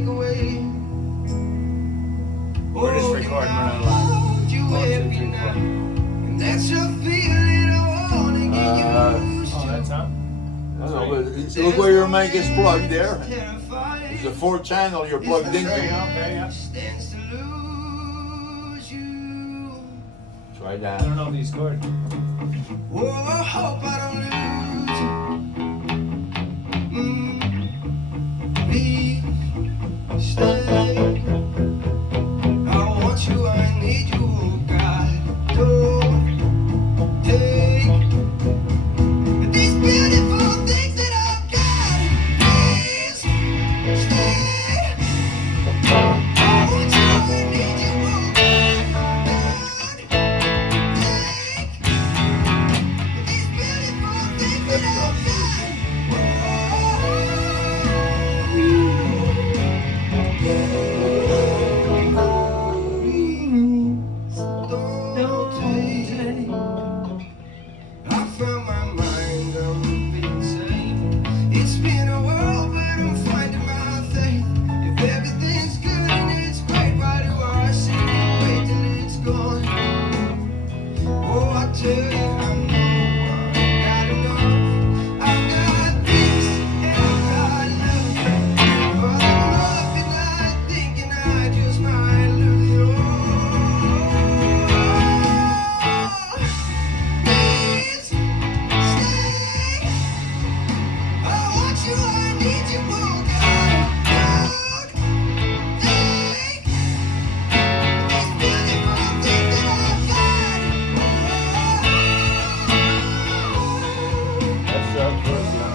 take away. We're just recording, we're not live. 1, 2, 3, 4. And that's a feeling I wanna get used Oh, to. that's up. I don't know, but look where your mic is plugged there. It's a 4th channel you're plugged into. Okay, yeah. Stands to lose you. Try I that. don't know these chords. Oh, I hope I don't lose you. Please stay. I want you, I need you, oh God. Don't take these beautiful things that I've got. Please stay. I want you, I need you, oh God. Take these beautiful things that I've got. Don't take. I found my mind, I'm insane. It's been a while, but I'm finding my faith. If everything's good and it's great, why do I sit and wait till it's gone? Oh, I tell you, I know I got enough. I've got peace and I've got love. But I'm up at night thinking I just might lose it all. Please stay. I want you, I need you, oh God. Don't take these beautiful things that I've got. F sharp first now.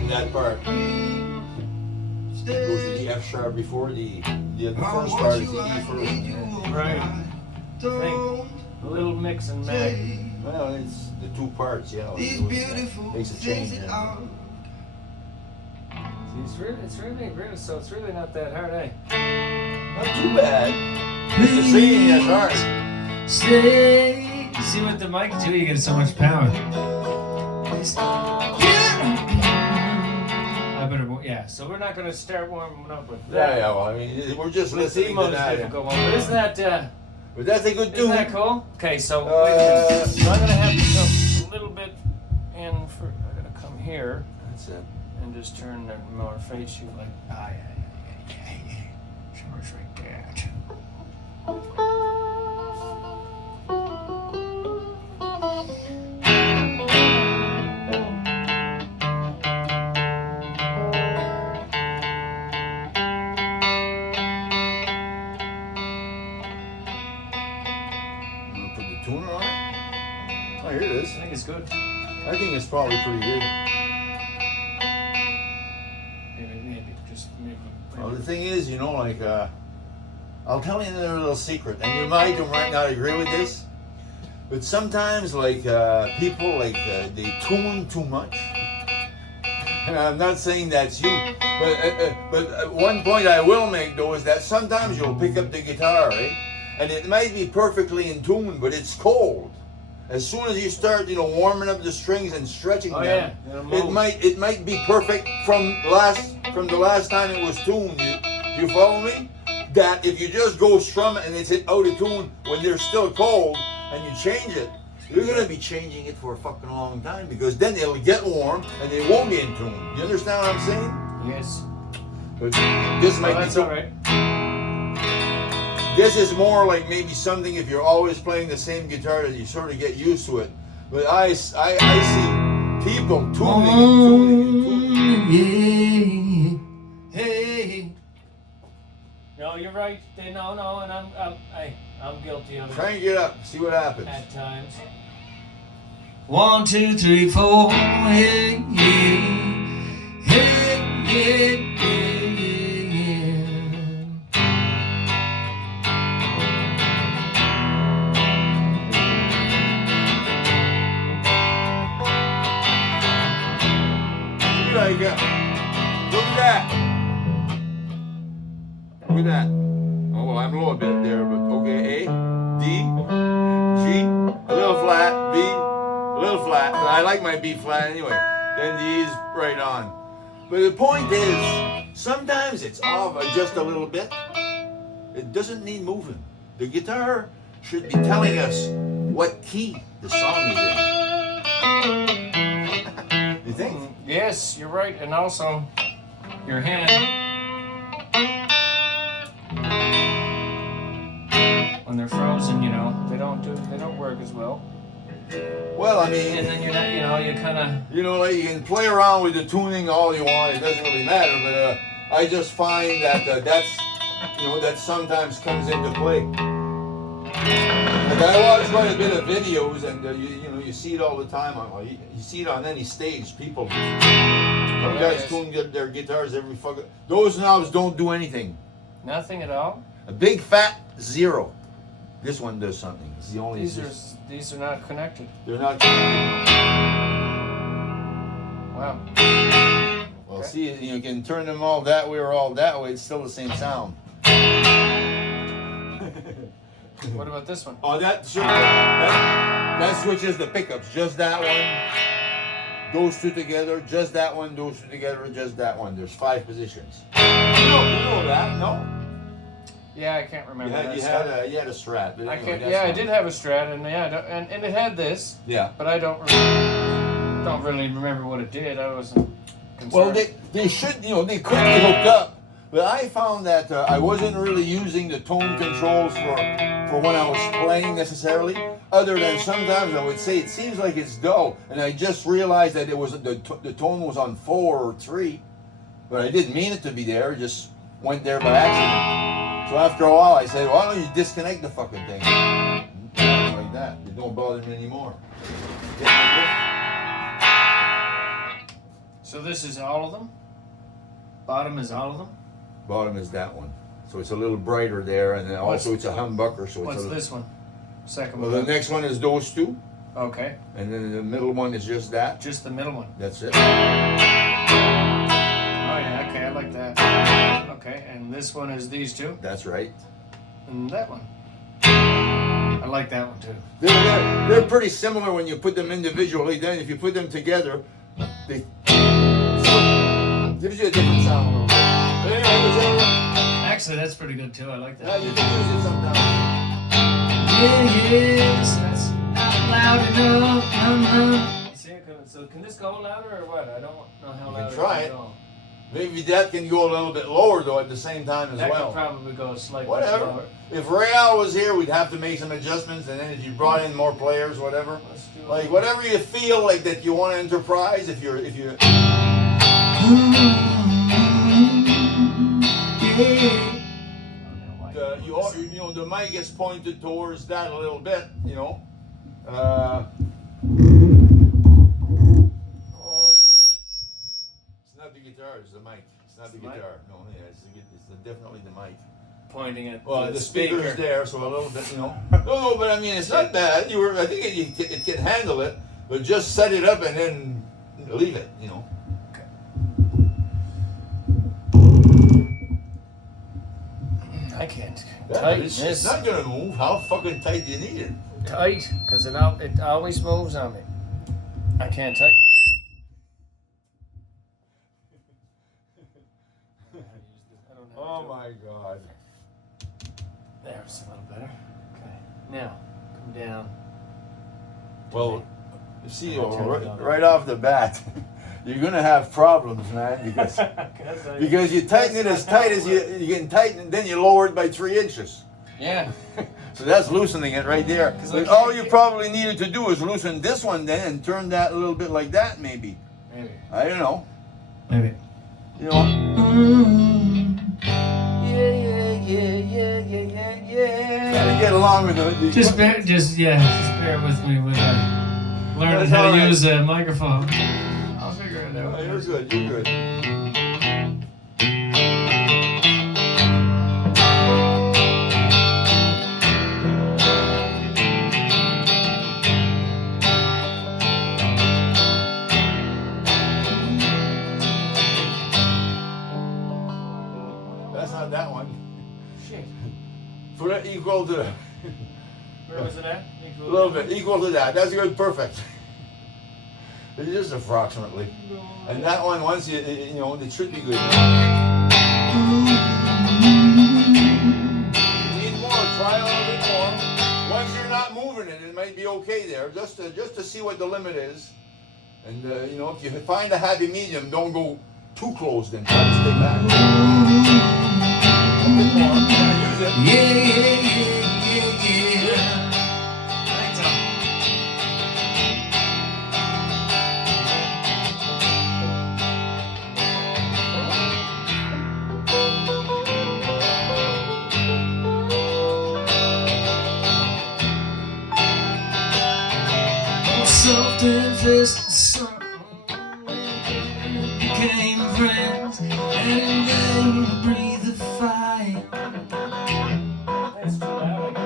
In that part. It goes to the F sharp before the E. The first part is the E first. Right. Think. A little mix and match. Well, it's the 2 parts, yeah. These It beautiful makes a things change. that Yeah. See, it's really, so it's really not that hard, eh? Not too bad. It's the singing that's hard. Stay. See what the mic do? You get so much power. I better, yeah. So we're not going to start warming up with that. Yeah, well, I mean, we're just The listening to emo's that. difficult one, but isn't that But that's a good isn't tune. that cool? Okay, so wait a minute. So I'm gonna have to come a little bit in for. I'm gonna come here That's it. and just turn the more fade shoot like yeah. Somewhere like that. You want to put the tuner on it? Oh, here it is. I think it's good. I think it's probably pretty good. Maybe just maybe. Well, the thing is, you know, like, I'll tell you another little secret, and you might or might not agree with this, but sometimes, like, people, like, they tune too much. And I'm not saying that's you, but one point I will make, though, is that sometimes you'll pick up the guitar, right? And it might be perfectly in tune, but it's cold. As soon as you start, you know, warming up the strings and stretching them, Yeah. it might be perfect from the last time it was tuned. You follow me? That if you just go strum it and it's out of tune when they're still cold and you change it, you're gonna be changing it for a fucking long time because then it'll get warm and it won't be in tune. You understand what I'm saying? Yes. But this might be That's too. all right. This is more like maybe something if you're always playing the same guitar that you sort of get used to it. But I see people tuning and tuning. Hey, No, you're right. No, and I'm guilty of it Crank it up, see what happens. at times. 1, 2, 3, 4. Hey, yeah. Hey, yeah, yeah, yeah. Like, look at that. Look at that. Oh, well, I'm low a bit there, but okay. A, D, G, a little flat, B, a little flat. But I like my B flat anyway. Then the E's right on. But the point is, Sometimes it's off just a little bit. It doesn't need moving. The guitar should be telling us what key the song is in. You think? Yes, you're right. And also, your hand. When they're frozen, you know, they don't work as well. Well, I mean, And then you're not, you know, you kind of. you know, like you can play around with the tuning all you want. It doesn't really matter. But I just find that that sometimes comes into play. Like I watch quite a bit of videos, and you see it all the time. You see it on any stage. People, some guys tune their guitars every fucking. Those knobs don't do anything. Nothing at all. A big fat 0. This one does something. It's the only. These are not connected. They're not connected. Wow. Well, Okay. see, you can turn them all that way or all that way. It's still the same sound. What about this one? Oh, that switches the pickups. Just that one. Those two together. Just that one. Those two together. Just that one. There's 5 positions. You know that? No. Yeah, I can't remember. You had a Strat. But I anyway, can't. Yeah, I did have a Strat, and and it had this. Yeah. But I don't really remember what it did. I wasn't concerned. Well, they should, they could be hooked up, but I found that I wasn't really using the tone controls for when I was playing necessarily. Other than sometimes I would say it seems like it's dull, and I just realized that it was the tone was on 4 or 3, but I didn't mean it to be there. It just went there by accident. So after a while, I said, "Why don't you disconnect the fucking thing?" Like that, it don't bother me anymore. So this is all of them? Bottom is all of them? Bottom is that one. So it's a little brighter there, and then also it's a humbucker. So What's it's this one? Second Well, one. the next one is those two, Okay. and then the middle one is just that. Just the middle one. That's it. Oh yeah, okay, I like that. Okay, and this one is these two? That's right. And that one. I like that one too. They're pretty similar when you put them individually. Then if you put them together, they gives you a different sound a little bit. But anyway, Actually, that's pretty good too. I like that. you can use it sometimes. Yes, that's not loud enough. You see, so can this go louder or what? I don't know how You loud can try it it. can go. Maybe that can go a little bit lower though at the same time as That well. could probably go slightly Whatever. lower. If Real was here, we'd have to make some adjustments, and then if you brought in more players, whatever. Let's do Like whatever you feel like that you want to enterprise. If you the mic is pointed towards that a little bit, Oh, It's not the guitar, it's the mic. It's not the It's the mic? guitar. No, yeah, it's definitely the mic. pointing at Well, the speaker's speaker. there, so a little bit, No, but I mean, it's not bad. I think it can handle it, but just set it up and then leave it, I can't Yeah, tighten it's this not gonna move. How fucking tight do you need it? tight because it always moves on me. I can't tighten. Oh my God. There's a little better. Okay. Now, come down. Well, you see, I'll turn it on. right off the bat, you're gonna have problems, man, because you tighten it as tight as you can tighten it, then you lower it by 3 inches. Yeah. So that's loosening it right there. 'Cause Like, I all can't you get- probably needed to do is loosen this one then and turn that a little bit like that, maybe. Maybe. I don't know. Maybe. Yeah. Gotta get along with it. Just bear with me with learning That's how all to right. use a microphone. I'll figure it out. Oh, you're good. You're good. That's not that one. Shit. Put it equal to. Where was it at? A little bit, equal to that. That's good, perfect. It's just approximately. And that one, once it should be good. okay there, just to see what the limit is. And you know, if you find a happy medium, don't go too close. Then try to stay back. A bit more. Yeah, use it. Yeah. Thanks, Tom. Soft and fist, sun became friends, and then breathe the fire. That's too loud, I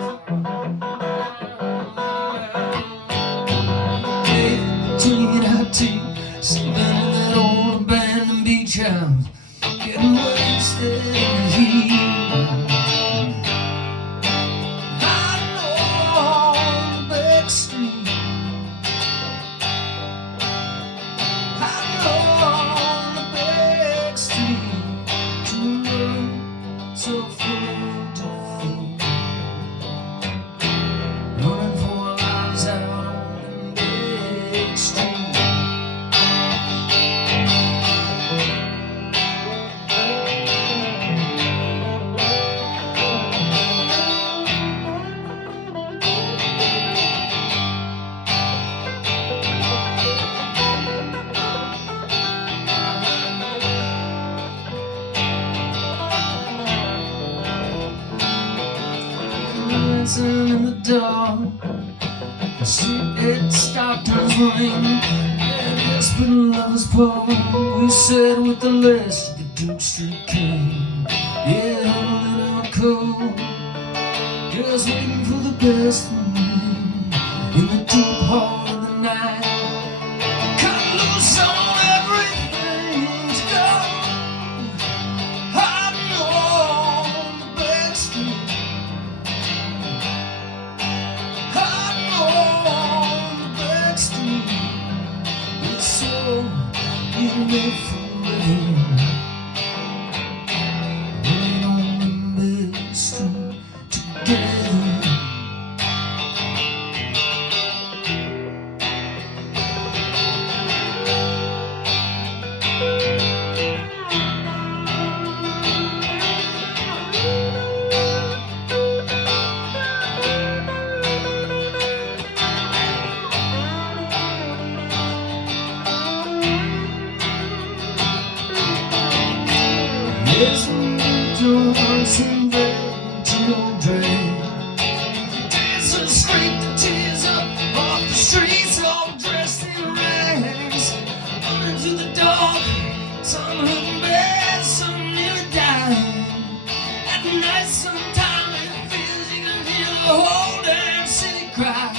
Drinking hot tea, sleeping in that old abandoned beach house, getting wasted in the heat. Hiding on the back street. So full of defeat, running for our lives out on the big street. In the dark, the street stopped us ring. And desperate lovers part, we sat with the last of the Duke Street King. Yeah, huddled in our coat, just waiting for the best of me. In the deep heart of the night, cut loose on everything to go. Hiding on the back street. Even if running on the big street together. Listen to us and then to your dread. Days that scrape the tears up off the streets, all dressed in rags. Running through the dark, some hurting bad, some nearly dying. At night, sometimes it feels you can hear the whole damn city cry.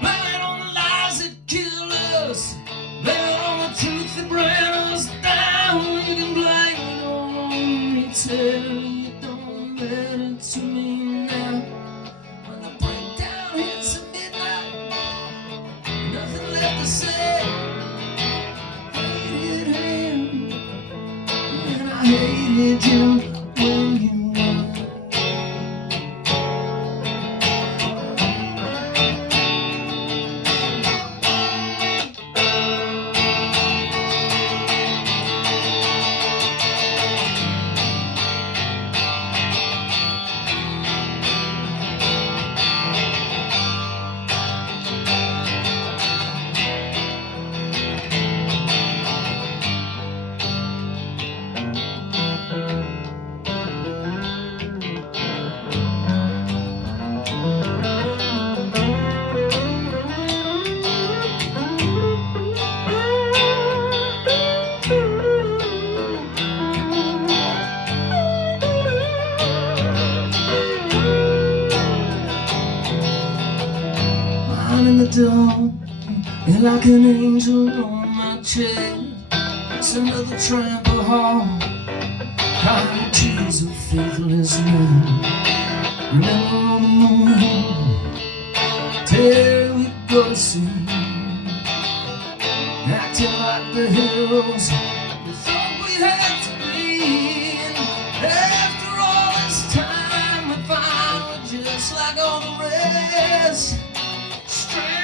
Blaming on the lies that kill us, blaming on the truth that brand us down. You can blame it on me, tell you don't matter to me now. When the breakdown hits at midnight, nothing left to say. Hated him, and I hated you when you won. In the dawn, you're like an angel on my chest. It's another tramp of heart, crying tears of faithless men. Remember on the moon, till we go to sea, acting like the heroes we thought we had to be. And after all this time, we find we're just like all the rest. Stranded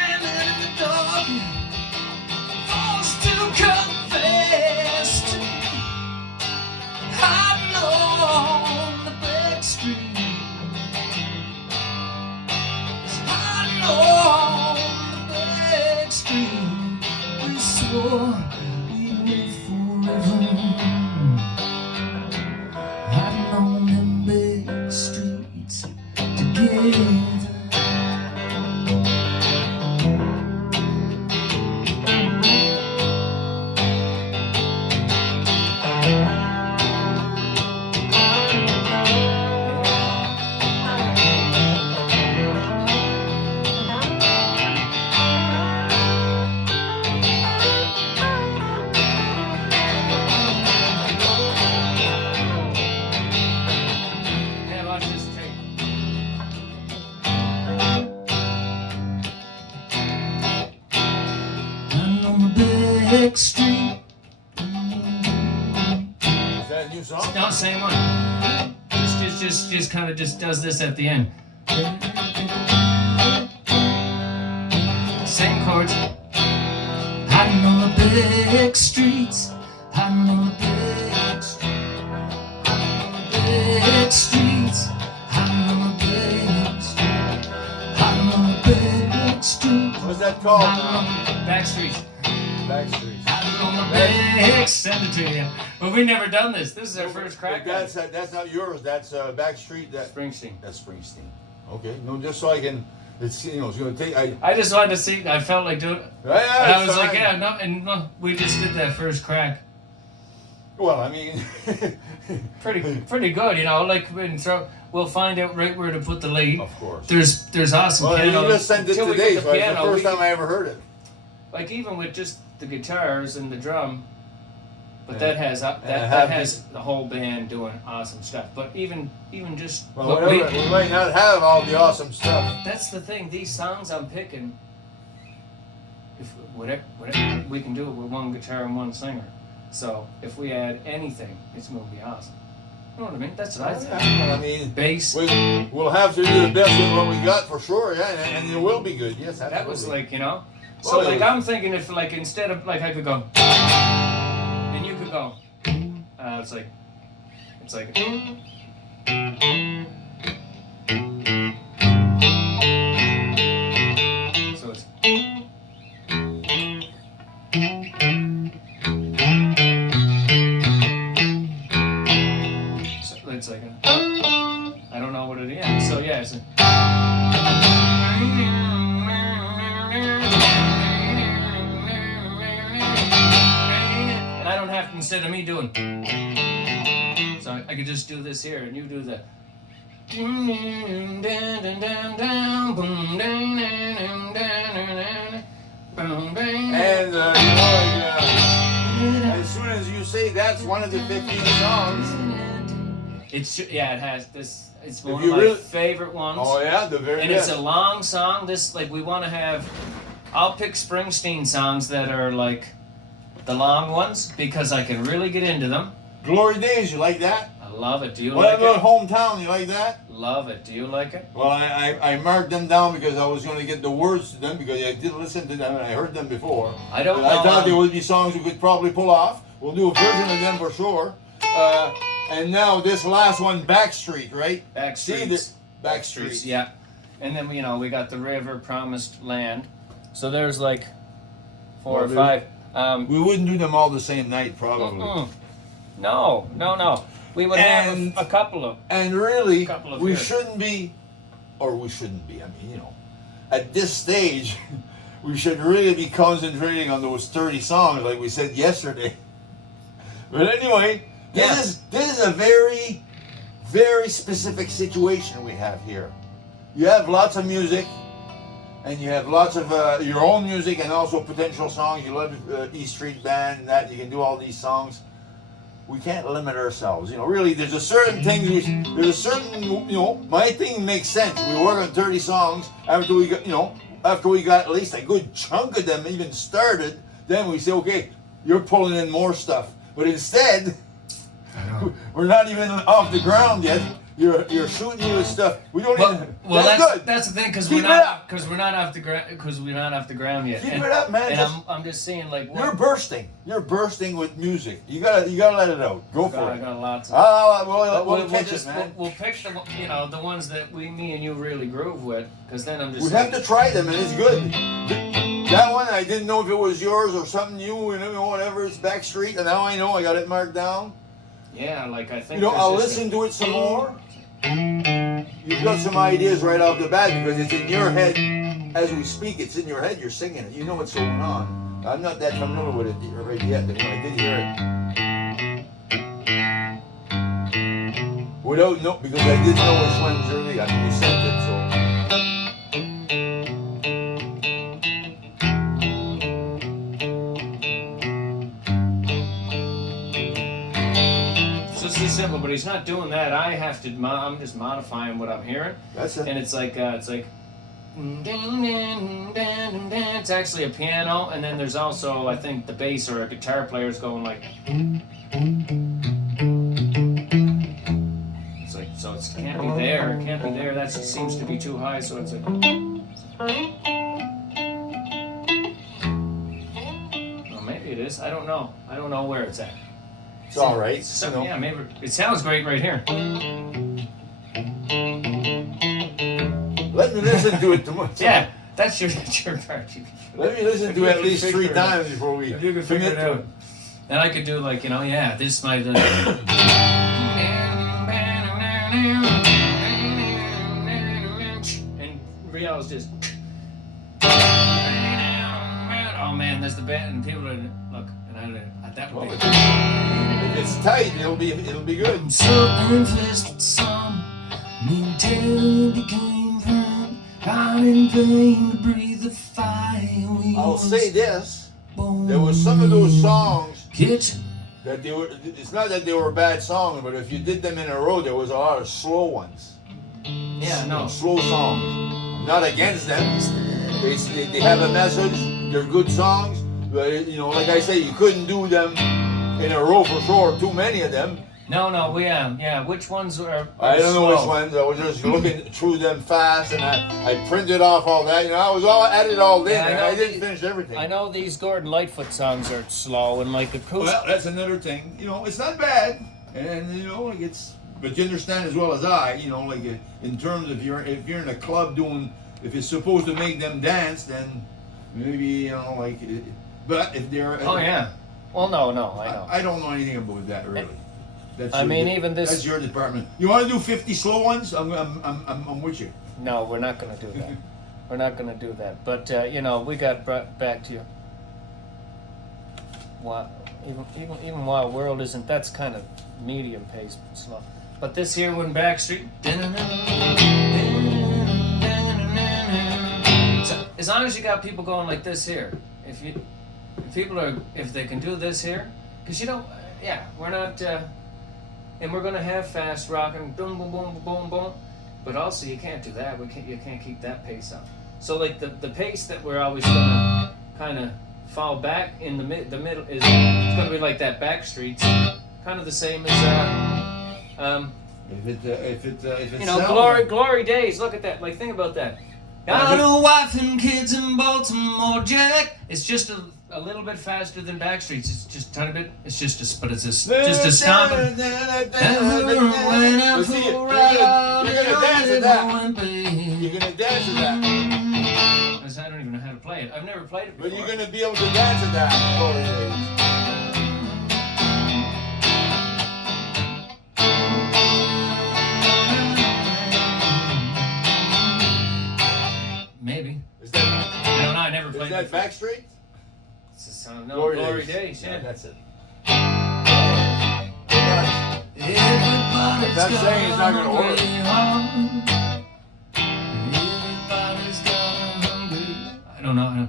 Back street. Is that a new song? No, same one. Just kind of just does this at the end. Same chords. Hiding on the back streets. Hiding on the back streets. Hiding on the back streets. Hiding on the back streets. Hiding on the back streets. What's that called? Back streets. Backstreet. Send it to you. But we never done this. This is our first crack. That's not yours. That's Backstreet. Springsteen. That's Springsteen. Okay. No, just so I can. It's it's gonna take. I just wanted to see. I felt like doing. Yeah, and I was fine. like, yeah, no, and no, we just did that first crack. Well, I mean. Pretty good, you know. Like we'll find out right where to put the lead. Of course. There's awesome Well, piano. you just sent it Till we today, get so it's the first time I ever heard it. Like even with just the guitars and the drum, but Yeah. that has And that has the whole band doing awesome stuff. But even just Well, what whatever. We might not have all the awesome stuff. that's the thing. These songs I'm picking, if whatever we can do it with one guitar and one singer. So if we add anything, it's gonna be awesome. You know what I mean? That's what I think. I mean, Bass. we'll have to do the best with what we got for sure. Yeah, and it will be good. Yes, absolutely. That was like, you know. So Well, like I'm thinking if like instead of like I could go and you could go it's like so it's so it's like I don't know what it is. So yeah, it's a, and I don't have to, instead of me doing, so I could just do this here, and you do the. And as soon as you say that's one of the 15 songs. It's yeah, it has this. It's If one you of my really- favorite ones. Oh yeah, the very And best. it's a long song. This like we want to have. I'll pick Springsteen songs that are like the long ones because I can really get into them. Glory Days, you like that? I love it. Do you What like about it? Hometown? You like that? Love it. Do you like it? Well, I marked them down because I was going to get the words to them because I did listen to them and I heard them before. I don't But I know, thought there would be songs we could probably pull off. We'll do a version of them for sure. And now this last one, Backstreet, right? See Backstreets. the Backstreet. Yeah. And then we got the river, promised land. So there's like four or Well, five. We wouldn't do them all the same night, probably. No. We would And- have a couple of. And really, Couple of we years. shouldn't be, or we shouldn't be. I mean, you know, at this stage, we should really be concentrating on those 30 songs, like we said yesterday. But anyway, this is a very, very specific situation we have here. You have lots of music, and you have lots of your own music, and also potential songs. You love E Street Band, and that you can do all these songs. We can't limit ourselves, you know. Really, there's a certain thing. There's a certain, you know. My thing makes sense. We work on 30 songs after we got, you know, after we got at least a good chunk of them even started. Then we say, okay, you're pulling in more stuff. But instead, we're not even off the ground yet. You're shooting me with stuff. We don't even. Well, that's good. that's the thing because Keep we're it not up. because we're not off the ground yet. Keep and, it up, man. And Just- I'm just saying like You're bursting. You're bursting with music. You gotta let it out. Go for I it. got lots of. We'll catch just it, man. we'll pick the ones that me and you really groove with because then I'm just. We have to try them, and it's good. That one, I didn't know if it was yours or something new, you know, whatever. It's Backstreet, and now I know. I got it marked down. Yeah, like I think. You know, there's I'll just listen to it some more. you've got some ideas right off the bat because it's in your head as we speak. It's in your head. You're singing it. You know what's going on. I'm not that familiar with it right yet, but when I did hear it, without no, because I didn't know which ones really. I mean, you sent it, so. Simple, but he's not doing that. I have to. I'm just modifying what I'm hearing. That's it. And it's like it's actually a piano, and then there's also I think the bass or a guitar player is going like. It's like so it can't be there. It can't be there. That seems to be too high. So it's like. Well, maybe it is. I don't know. I don't know where it's at. It's all right. So, you know. yeah, maybe it sounds great right here. Let me listen to it tomorrow. Yeah, that's your part. Let me listen to it at least 3 times before we if you could figure commit it to out. it. Then I could do like this might. And Rio's just. Oh man, there's the band, and people are look, and that would be. If it's tight, it'll be good. So infested some, me and Terry became friends. Out in vain to breathe the fire. I'll say this: there was some of those songs Kitchen. that they were. It's not that they were bad songs, but if you did them in a row, there was a lot of slow ones. Yeah, no. Slow songs. I'm not against them. They have a message. They're good songs, but like I say, you couldn't do them in a row for sure. Too many of them. No, yeah. Which ones are I don't know slow? which ones. I was just looking through them fast, and I printed off all that. I was all at it all day. Yeah, and I didn't finish everything. I know these Gordon Lightfoot songs are slow and like acoustic. Well, that's another thing. It's not bad, and like it's. But you understand as well as I, like in terms of if you're in a club if it's supposed to make them dance, then maybe But if they're. Oh yeah. Well, no, I know. I don't know anything about that really. That's even this. That's your department. You want to do 50 slow ones? I'm with you. No, we're not going to do that. We're not going to do that. But we got back to you. Even Wild World isn't. That's kind of medium pace, slow. But this here one Backstreet. So, as long as you got people going like this here, if they can do this here, because we're not. And we're gonna have fast rocking, boom, boom, boom, boom, boom. But also, you can't do that. You can't keep that pace up. So, like the pace that we're always gonna kind of fall back in the middle is it's gonna be like that Backstreets, kind of the same as If it's glory days. Look at that. Like think about that. Got a wife and kids in Baltimore, Jack. It's just a little bit faster than Backstreets. It's just a tiny bit. It's just a stomping. You're gonna dance to that. You're gonna dance to that. I don't even know how to play it. I've never played it before. But you're gonna be able to dance to that. Maybe. Is that? I don't know. I never played Is it that before. Backstreet? It's a song. No, Glory Days. Yeah. That's it. Everybody's I'm not saying it's not gonna work. Everybody's got a hungry. I don't know.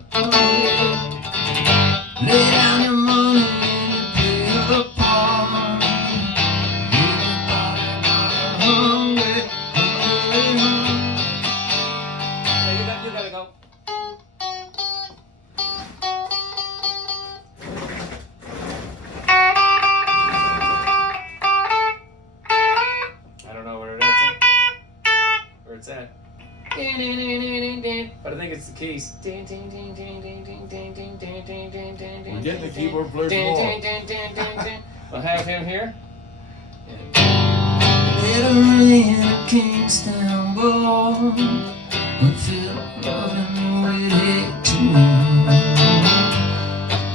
Lay down your money and you play the part. Everybody got a hungry. You gotta go. I don't know where it's at. But I think it's the keys. We're getting the keyboard player tomorrow. We'll have him here. Later in a Kingstown bar, we feel loving we'd hate to.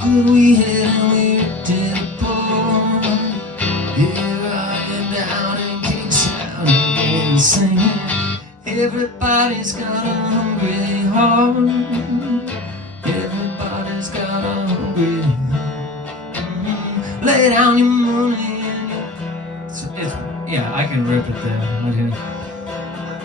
Good we had and we did apart. Here I am down in Kingstown again singing. Everybody's got a hungry heart. Everybody's got a hungry heart. Lay down your money and it's yeah, I can rip it there. Okay.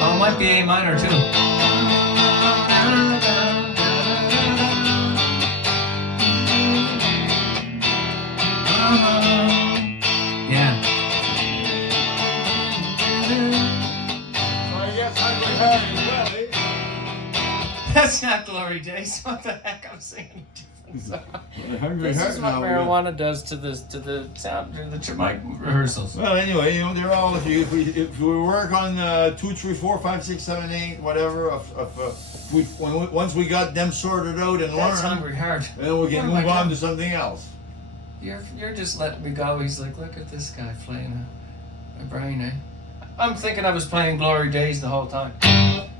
Oh, it might be A minor too. Yeah. So I guess Hungry Heart as well, eh? That's not Glory Days. What the heck? I'm singing a different song. Hungry This Heart is what now, marijuana does to the sound to the mic rehearsals. Well, anyway, you know, they're all, if we work on 2, 3, 4, 5, 6, 7, 8, whatever, once we got them sorted out and That's learned, Hungry Heart. then we can Oh my move on God. to something else. You're just letting me go. He's like, look at this guy playing a brain, eh? I'm thinking I was playing Glory Days the whole time.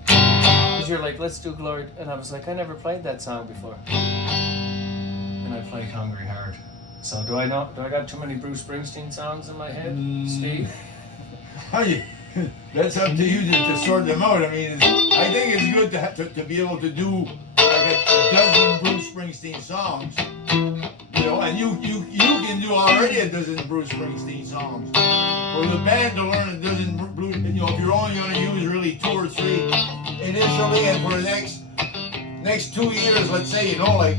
Because you're like, let's do Glory, and I was like, I never played that song before. And I played Hungry Heart. So do I got too many Bruce Springsteen songs in my head, Steve? How you? That's up to you to sort them out. I mean, I think it's good to be able to do like a dozen Bruce Springsteen songs. You know, and you can do already a dozen Bruce Springsteen songs. For the band to learn a dozen Bruce, you know, if you're only going to use really 2 or 3 initially, and for the next 2 years, let's say, you know, like.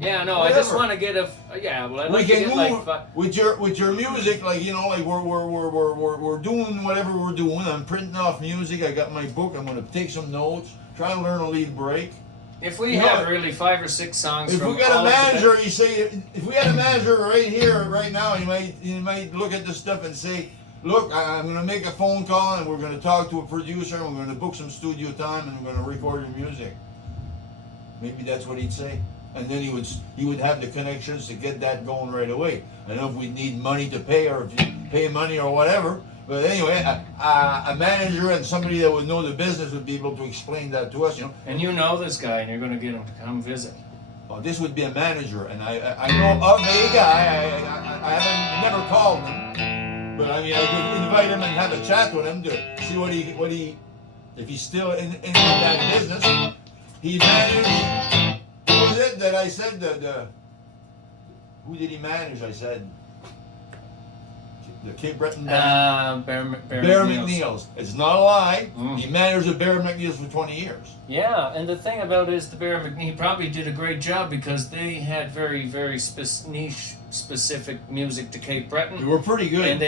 Yeah, no, Whatever. I just want to get a yeah. Well, I'd We like to can get move like with your music, like, you know, like we're doing whatever we're doing. I'm printing off music. I got my book. I'm gonna take some notes. Try to learn a lead break. if we You know, have really 5 or 6 songs. If from we got all a of the manager, you say, if we had a manager right here, right now, you might look at this stuff and say, look, I'm gonna make a phone call and we're gonna talk to a producer and we're gonna book some studio time and we're gonna record your music. Maybe that's what he'd say. And then he would have the connections to get that going right away. I don't know if we need money to pay or if you pay money or whatever. But anyway, a manager and somebody that would know the business would be able to explain that to us. You know, And you know this guy, and you're going to get him to come visit. oh, this would be a manager, and I know of a guy. I haven't never called him, but I mean I could invite him and have a chat with him to see what he if he's still in that business. He managed. What was it that I said? Who did he manage? I said the Cape Breton. Bear McNeil's. It's not a lie. Mm. He managed the Bear McNeil's for 20 years. Yeah, and the thing about it is the Bear McNeil, he probably did a great job because they had very, very niche, specific music to Cape They Breton. were pretty good. And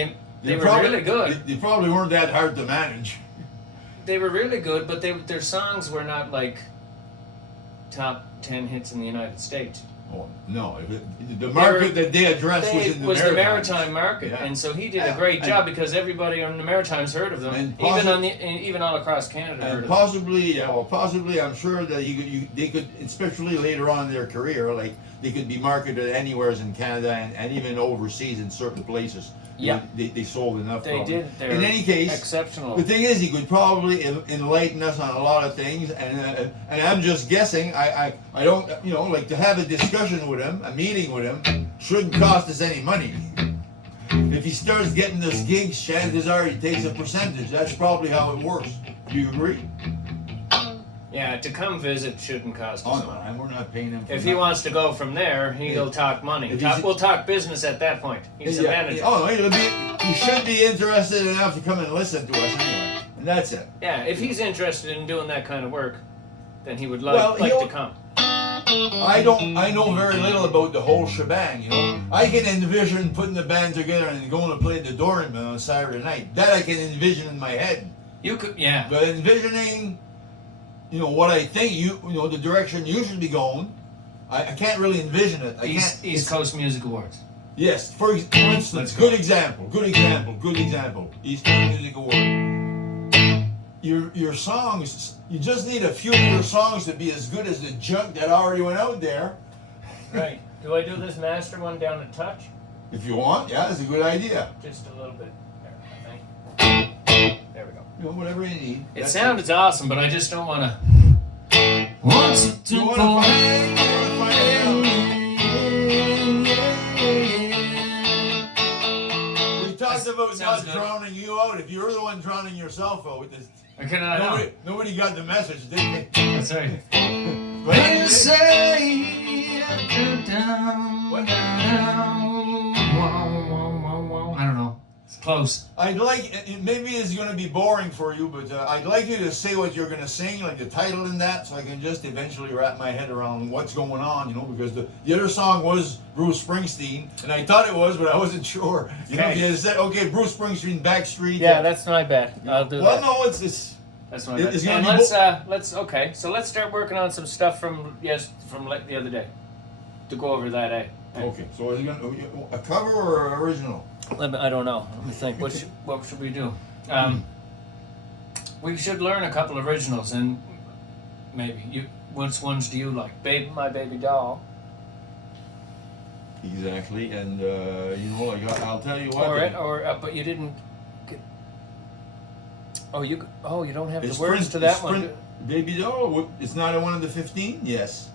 they were probably, really good. They probably weren't that hard to manage. They were really good, but their songs were not like top 10 hits in the United States. Oh, no, the market that they addressed was in the was the Maritimes. maritime market, Yeah. and so he did a Yeah, great and- job because everybody on the Maritimes heard of them, And even all across Canada heard And of them. possibly, I'm sure that they could, especially later on in their career, like they could be marketed anywhere in Canada and even overseas in certain places. Yeah. They sold enough. They probably. did. They're In any case, exceptional. the thing is, he could probably enlighten us on a lot of things, and I'm just guessing. I don't, you know, like to have a discussion with him, a meeting with him, shouldn't cost us any money. If he starts getting those gigs, chances are he takes a percentage. That's probably how it works. Do you agree? Yeah, to come visit shouldn't cost Oh us no, money. and we're not paying him. For If he wants to go from there, he'll talk money. If he's- We'll talk business at that point. He's a manager. Oh, he should be interested enough to come and listen to us anyway, and that's it. Yeah, if he's interested in doing that kind of work, then he would Well, like he'll- to come. I know very little about the whole shebang. You know, I can envision putting the band together and going to play the Doran on Saturday night. That I can envision in my head. You could, yeah. But envisioning, you know, what I think you know, the direction you should be going, I can't really envision it. I can't. East Coast Music Awards. Yes, for instance, Let's good go. example. East Coast Music Award. Your songs, you just need a few of your songs to be as good as the junk that already went out there. Right. Do I do this master one down a touch? If you want, yeah, that's a good idea. Just a little bit. There, I think. There we go. You know, whatever you need. It That's sounded awesome, but I just don't want to. Once it You took wanna for find it out? We talked about Sounds not good. drowning you out. If you're the one drowning yourself out, Okay, I know. nobody got the message, did they? That's right. Right? When you say down, What? down, wow, wow, wow, wow. I don't know. It's close. I'd like, maybe it's going to be boring for you, but I'd like you to say what you're going to sing, like the title in that, so I can just eventually wrap my head around what's going on, you know, because the other song was Bruce Springsteen, and I thought it was, but I wasn't sure. You know, Okay. if you had said, okay, Bruce Springsteen, Backstreet. Yeah, that's my bad. I'll do Well, that. no, it's That's my it- bad. it's gonna And be let's okay. So let's start working on some stuff from the other day, to go over that. okay. So is it going a cover or original? I don't know. Let me think. What should we do? We should learn a couple originals, and maybe which ones do you like? Baby, my baby doll. Exactly, and you know, I'll tell you what. But you didn't. You don't have It's the words Sprint- to that it's one. Sprint- Baby doll. It's not one of the 15. Yes,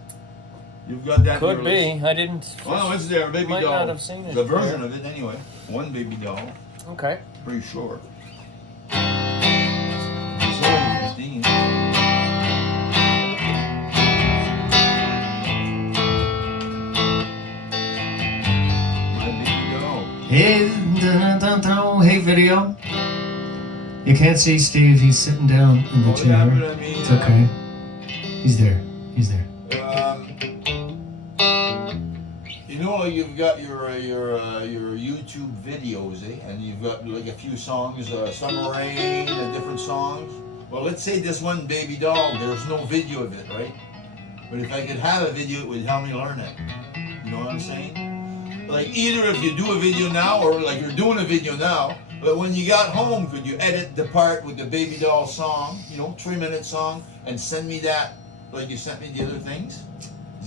you've got that. in Could your be. list. I didn't. Oh no, it's there. Baby Might doll. not have seen it. The version of it, anyway. One baby doll. Okay. Pretty sure. It's only 15. My baby doll. Hey, hey, video. You can't see Steve. He's sitting down in the What chair. happened? I mean, It's okay. He's there. He's there. You know, you've got your YouTube videos, eh? And you've got like a few songs, Summer Rain, and different songs. Well, let's say this one, Baby Doll, there's no video of it, right? But if I could have a video, it would help me learn it. You know what I'm saying? Like either if you do a video now, or like you're doing a video now, but when you got home, could you edit the part with the Baby Doll song, 3-minute song, and send me that like you sent me the other things?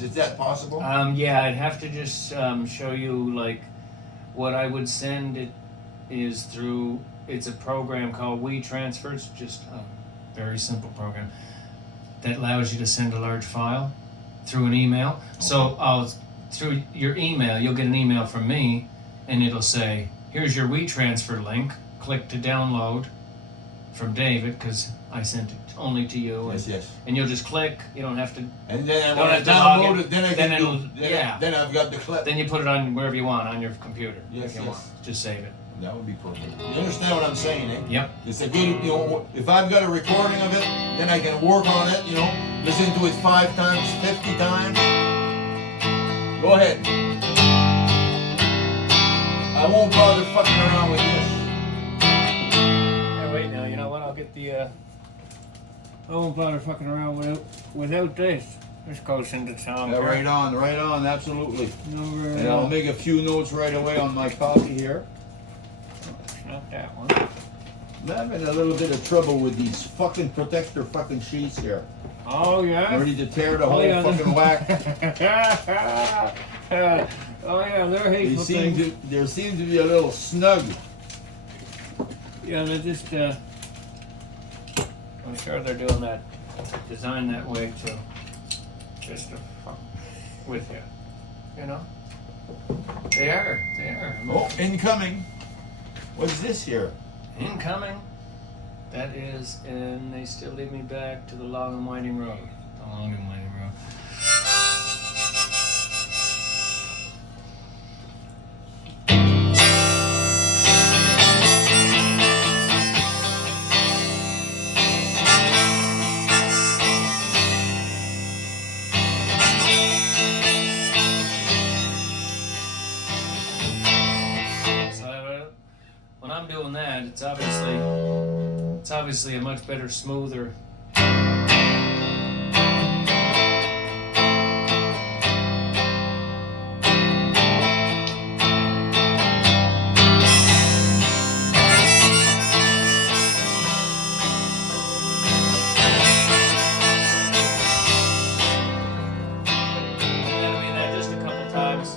Is that possible? Yeah, I'd have to just show you like what I would send. It is through. It's a program called WeTransfer. It's just a very simple program that allows you to send a large file through an email. So through your email, you'll get an email from me, and it'll say, "Here's your WeTransfer link. Click to download from David," because I sent it only to you. Yes. And you'll just click. You don't have to. And then Don't when I have to log download in. it, then I Then can it'll- do. yeah. Then I've got the clip. Then you put it on wherever you want on your computer. Yes, if you yes. want. Just save it. That would be perfect. You understand what I'm saying, eh? Yep. It's a good, if I've got a recording of it, then I can work on it, listen to it 5 times, 50 times. Go ahead. I won't bother fucking around with this. Hey, wait now. You know what? I'll get the. I won't bother fucking around without this. This goes into town. Yeah, right on, absolutely. Number. And I'll make a few notes right away on my copy here. Not that one. I'm having a little bit of trouble with these fucking protector fucking sheets here. Oh yeah. I'm ready to tear the whole fucking whack. Oh yeah, they're hateful things. There seems to be a little snug. Yeah, they're just. I'm sure they're doing that, designed that way to just to fuck with you. You know. They are. Oh, incoming. What's this here? Incoming. That is, and they still lead me back to the long and winding road. The long and winding road. So when I'm doing that, it's obviously a much better, smoother. Just a couple times.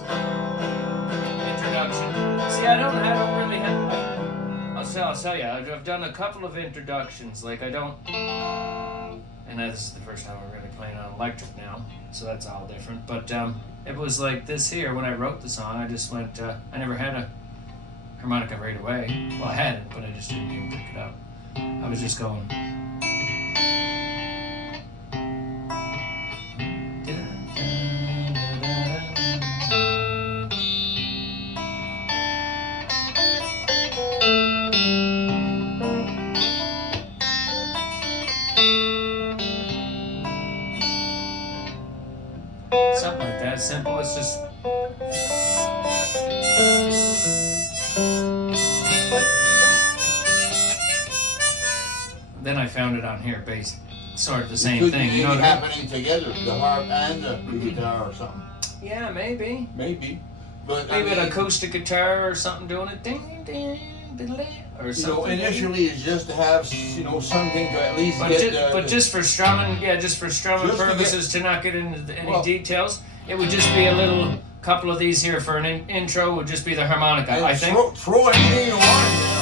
Introduction. See, I don't really have. I'll tell you, I've done a couple of introductions. Like I don't, and this is the first time we're really playing on electric now, so that's all different. But it was like this here when I wrote the song. I just went. I never had a harmonica right away. Well, I had it, but I just didn't even pick it up. I was just going. Something like that, simple. It's just. Then I found it on here, based sort of the same Could thing. be You know what I mean? happening together, the harp and the guitar or something. Yeah, maybe. Maybe. But Maybe I mean, an acoustic guitar or something doing it, ding ding, diddly, or you something. know, initially it's just to have something to at least But, get. just for strumming, just for strumming Just to purposes, to not get into any Well- details, it would just be a little couple of these here for an intro. Would just be the harmonica, and I think. throw anything you want in there.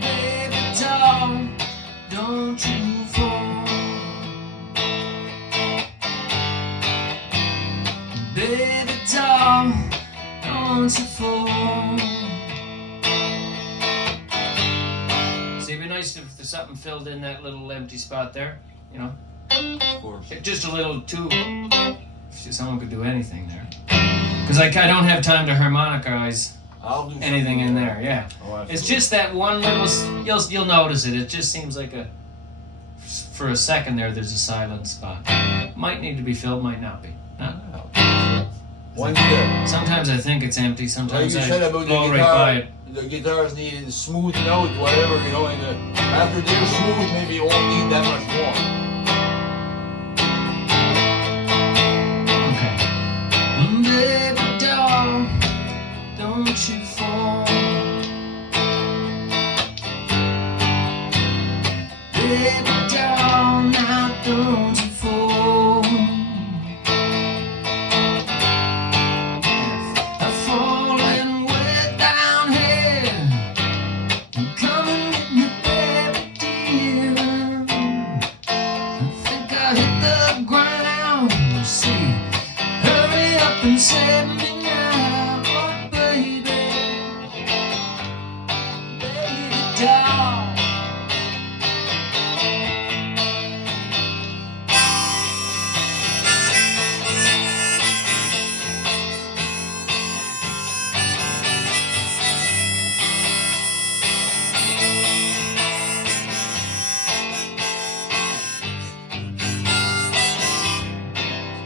Baby doll, don't you fall. Baby doll, don't you fall. See, it'd be nice if there's something filled in that little empty spot there, you know? Of course. Just a little too. If someone could do anything there. Because I don't have time to harmonicize I'll do anything in there, yeah. Oh, absolutely. It's just that one little, you'll notice it. It just seems like for a second there's a silent spot. Might need to be filled, might not be. No. Once there. Sometimes I think it's empty, Like sometimes you I said about blow the right guitar, by it. the guitars needing smoothing out, whatever, you know, and after they're smooth, maybe you won't need that much more. Okay. Baby doll, don't you fall. Baby doll, now don't you fall. I'm falling way down here. Come and get me, baby dear. I think I hit the ground. See, hurry up and save me now, oh baby, baby doll.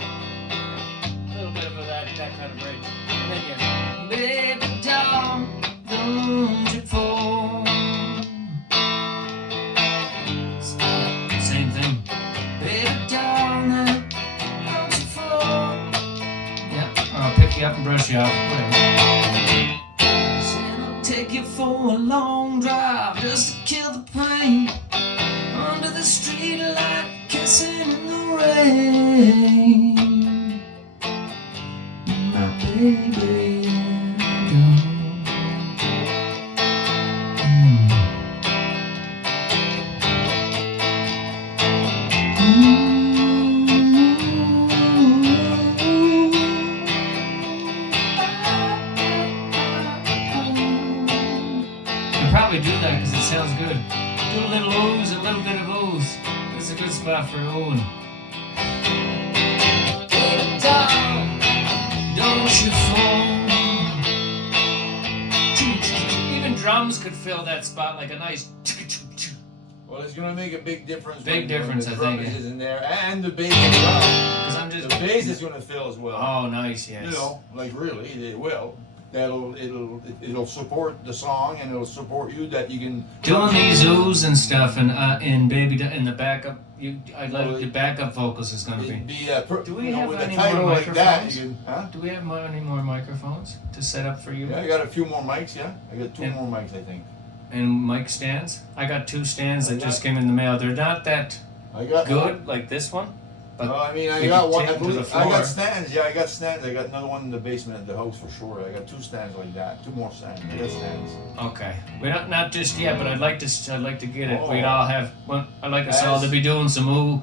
A little bit of that kind of bridge. And then you. Baby doll, don't you fall. Same thing. Baby doll, now don't you fall. Yeah. Or I'll pick you up and brush you off. Whatever. Said I'll take you for a long drive just to kill the pain. Under the street light, kissing in the rain. My baby doll. You probably do that because it sounds good. Do a little ooze, a little bit of ooze. That's a good spot for oohing. Baby doll, don't you fall. Even drums could fill that spot like a nice. Well, it's going to make a big difference. Big when difference, the I drum think. is in there, and the bass as well. Because I'm just. The bass is going to fill as well. Oh, nice, yes. You know, like really, it will. It'll support the song, and it'll support you that you can. Doing these oohs and stuff, and in baby in the backup, I Well, like the backup vocals is going to be. Do we have with any a title more like that, microphones? you can, huh? Do we have any more microphones to set up for you? Yeah, I got a few more mics. Yeah, I got two And- more mics, I think. and mic stands. I got 2 stands that just came in the mail. They're not that I got good like this one. But I mean, I we got could one. take I, them to the believe, I floor. got stands. Yeah, I got stands. I got another one in the basement at the house for sure. I got 2 stands like that. 2 more stands. I got stands. Okay, we not just yet, but I'd like to get it. Oh. We'd all have. Well, I'd like us all to be doing some ooh.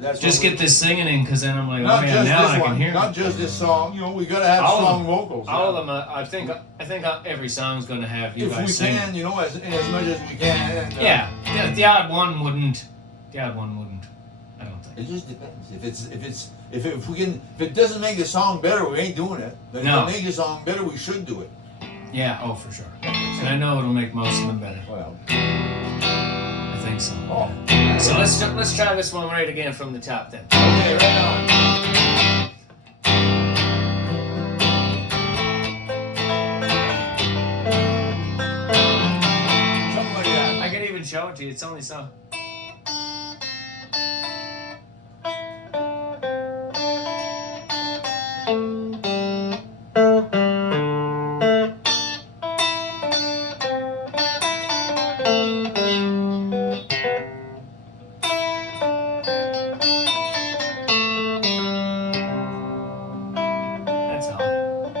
That's Just what get this singing in, cause then I'm like, Not oh yeah, just now this I one. can hear. Not just this song. You know, we gotta have All of strong them. vocals. All yeah. of them. I think every song's gonna have you If we guys singing. can, you know, as much as we can. And, Yeah, the odd one wouldn't. The odd one wouldn't. I don't think. It just depends. If we can, if it doesn't make the song better, we ain't doing it. But No. if it makes the song better, we should do it. Yeah. Oh, for sure. And I know it'll make most of them better. Well, I think so. oh, So let's try this one right again from the top then. okay, right on. Something like that. I can even show it to you. It's only so. That's all.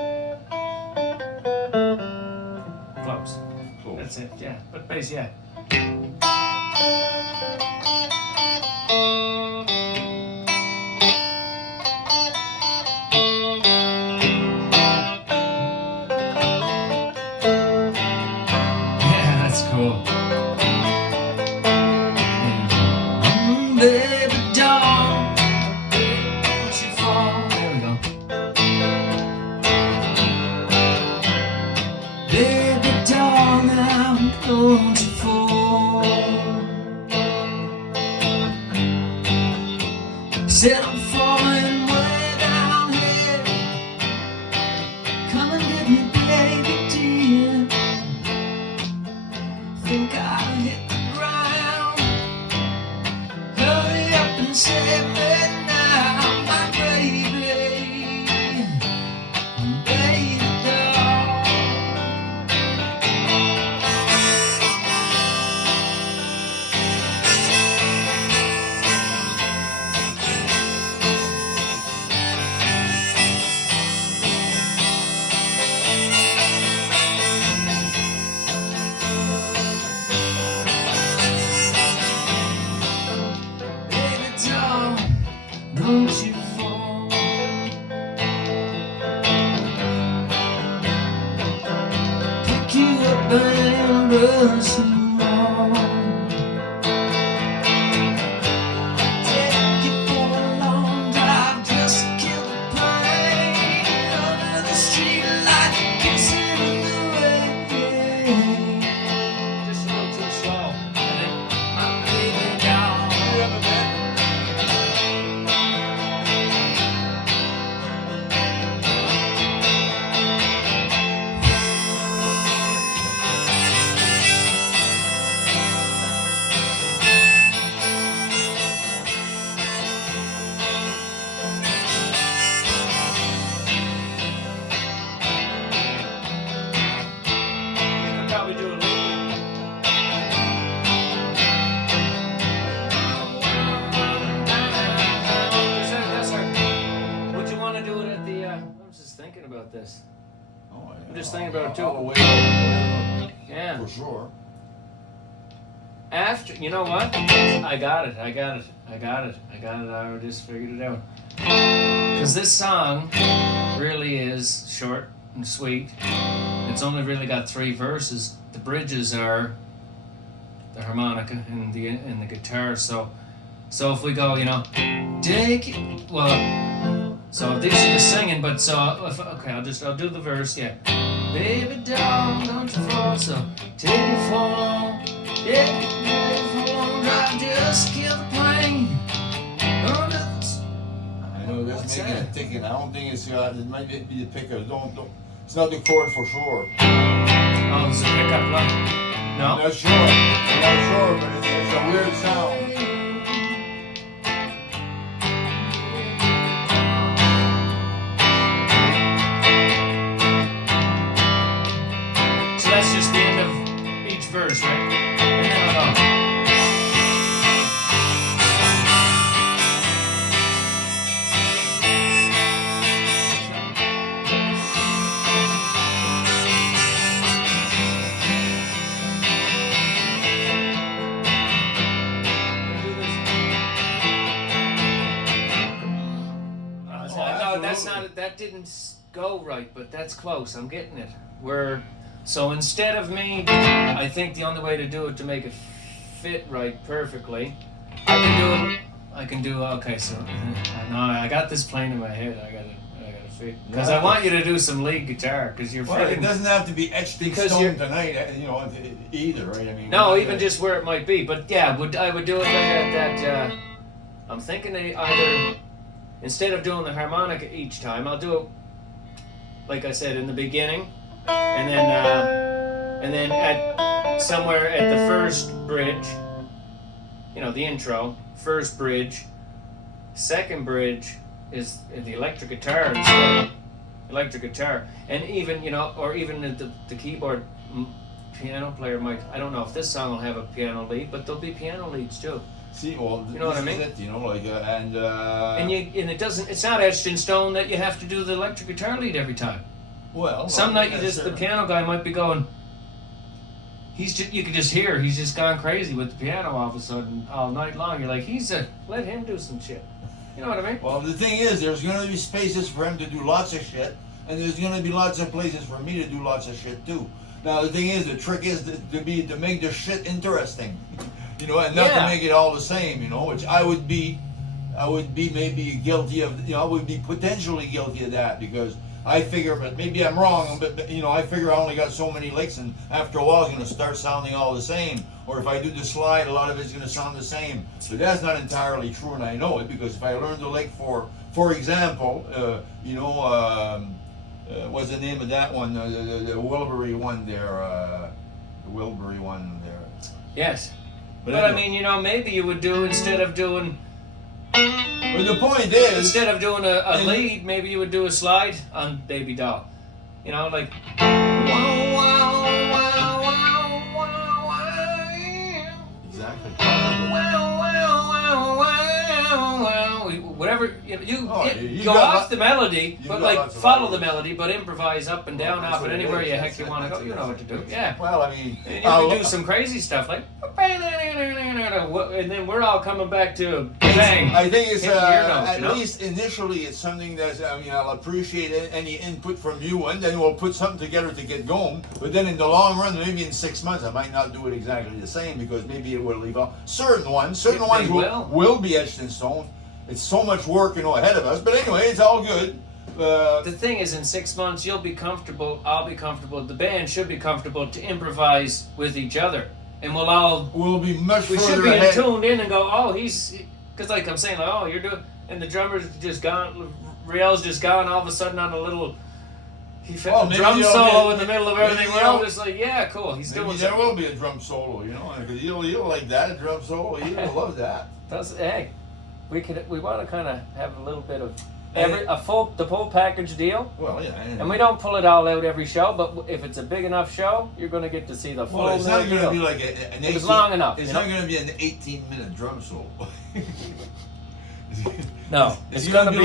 Close. Cool. That's it. Yeah. But bass, yeah. Yeah, that's cool. Baby doll, don't you fall. There we go. Baby doll, now don't you fall. Said I'm falling way down here. Come and get me, baby dear. Think I'll hit the ground. Hurry up and save me now, my baby. Baby doll. Baby doll, don't you fall. Pick you up and rush you on. Take you for a long drive, just kill the pain. Under the street light, kissing in the rain. Just a little too slow. My baby doll. You could probably do a little. Would you want to do it at the? I was just thinking about this. Oh, yeah. I'm just thinking about it too. I'll wait over Yeah. there, for sure. After, you know what? I got it. I already just figured it out. Because this song really is short and sweet. It's only really got 3 verses. The bridges are the harmonica and the guitar. So if we go, you know, take it, well, so these are the singing, but so if, okay, I'll do the verse. Yeah, baby doll, don't you fall. So take it for long, take it for long drive, just kill the pain. I know that's What's making that? it ticking. I don't think it's it might be the pickup. Don't. It's not the chord for sure. Oh, it's a pickup line. I'm No. not sure. I'm not sure, but it's a weird sound. So that's just the end of each verse. verse, right? And then I'll go. That didn't go right, but that's close. I'm getting it. So instead of me, I think the only way to do it to make it fit right perfectly, I can do. Okay, so no, I got this playing in my head. I gotta fit because I want you to do some lead guitar because you're. Well, it doesn't have to be etched in stone tonight, either, right? I mean. No, even just where it might be, but yeah, I would do it like that. I'm thinking either. Instead of doing the harmonica each time, I'll do it, like I said, in the beginning, and then at somewhere at the first bridge, the intro, first bridge, second bridge is the electric guitar, and even or even the keyboard piano player might. I don't know if this song will have a piano lead, but there'll be piano leads too. See, well, you know what I mean? It, and it doesn't. It's not etched in stone that you have to do the electric guitar lead every time. Well, some night the piano guy might be going. You can just hear he's just gone crazy with the piano all of a sudden all night long. You're like, let him do some shit. You know what I mean? Well, the thing is, there's going to be spaces for him to do lots of shit, and there's going to be lots of places for me to do lots of shit too. Now the thing is, the trick is to make the shit interesting. And not to make it all the same, which I would be maybe guilty of, I would be potentially guilty of that because I figure, but maybe I'm wrong, but I figure I only got so many licks and after a while it's going to start sounding all the same. Or if I do the slide, a lot of it's going to sound the same. But that's not entirely true and I know it because if I learn the lick for example, what's the name of that one, the Wilbury one there, Yes. But I mean, maybe you would do instead of doing. But the point is, instead of doing a lead, maybe you would do a slide on Baby Doll. Like. Exactly. Whatever you go off the melody, but like follow the melody, but improvise up and down off it anywhere you heck you want to go. You know what to do. Yeah. Well, I mean, and you can do some crazy stuff like, and then we're all coming back to bang. I think it's at least initially it's something that I'll appreciate any input from you, and then we'll put something together to get going. But then in the long run, maybe in 6 months, I might not do it exactly the same because maybe it will leave off certain ones. Certain ones will be etched in stone. It's so much work, ahead of us. But anyway, it's all good. The thing is, in 6 months, you'll be comfortable. I'll be comfortable. The band should be comfortable to improvise with each other, and we'll be much further should be ahead. tuned in and go, oh, because like I'm saying, like, oh, you're doing, and the drummer's just gone. Riel's just gone all of a sudden on a little. He felt a drum solo in the middle of everything. We're all just like, yeah, cool. He's doing. There will be a drum solo, because you'll like that, a drum solo. You'll love that. Hey. We want to kind of have a little bit of the full package deal. Well, yeah. And we don't pull it all out every show, but if it's a big enough show, you're going to get to see the full. Well, it's not going to be like an 18. It's long enough. It's not going to be an 18-minute drum solo. No, it's going to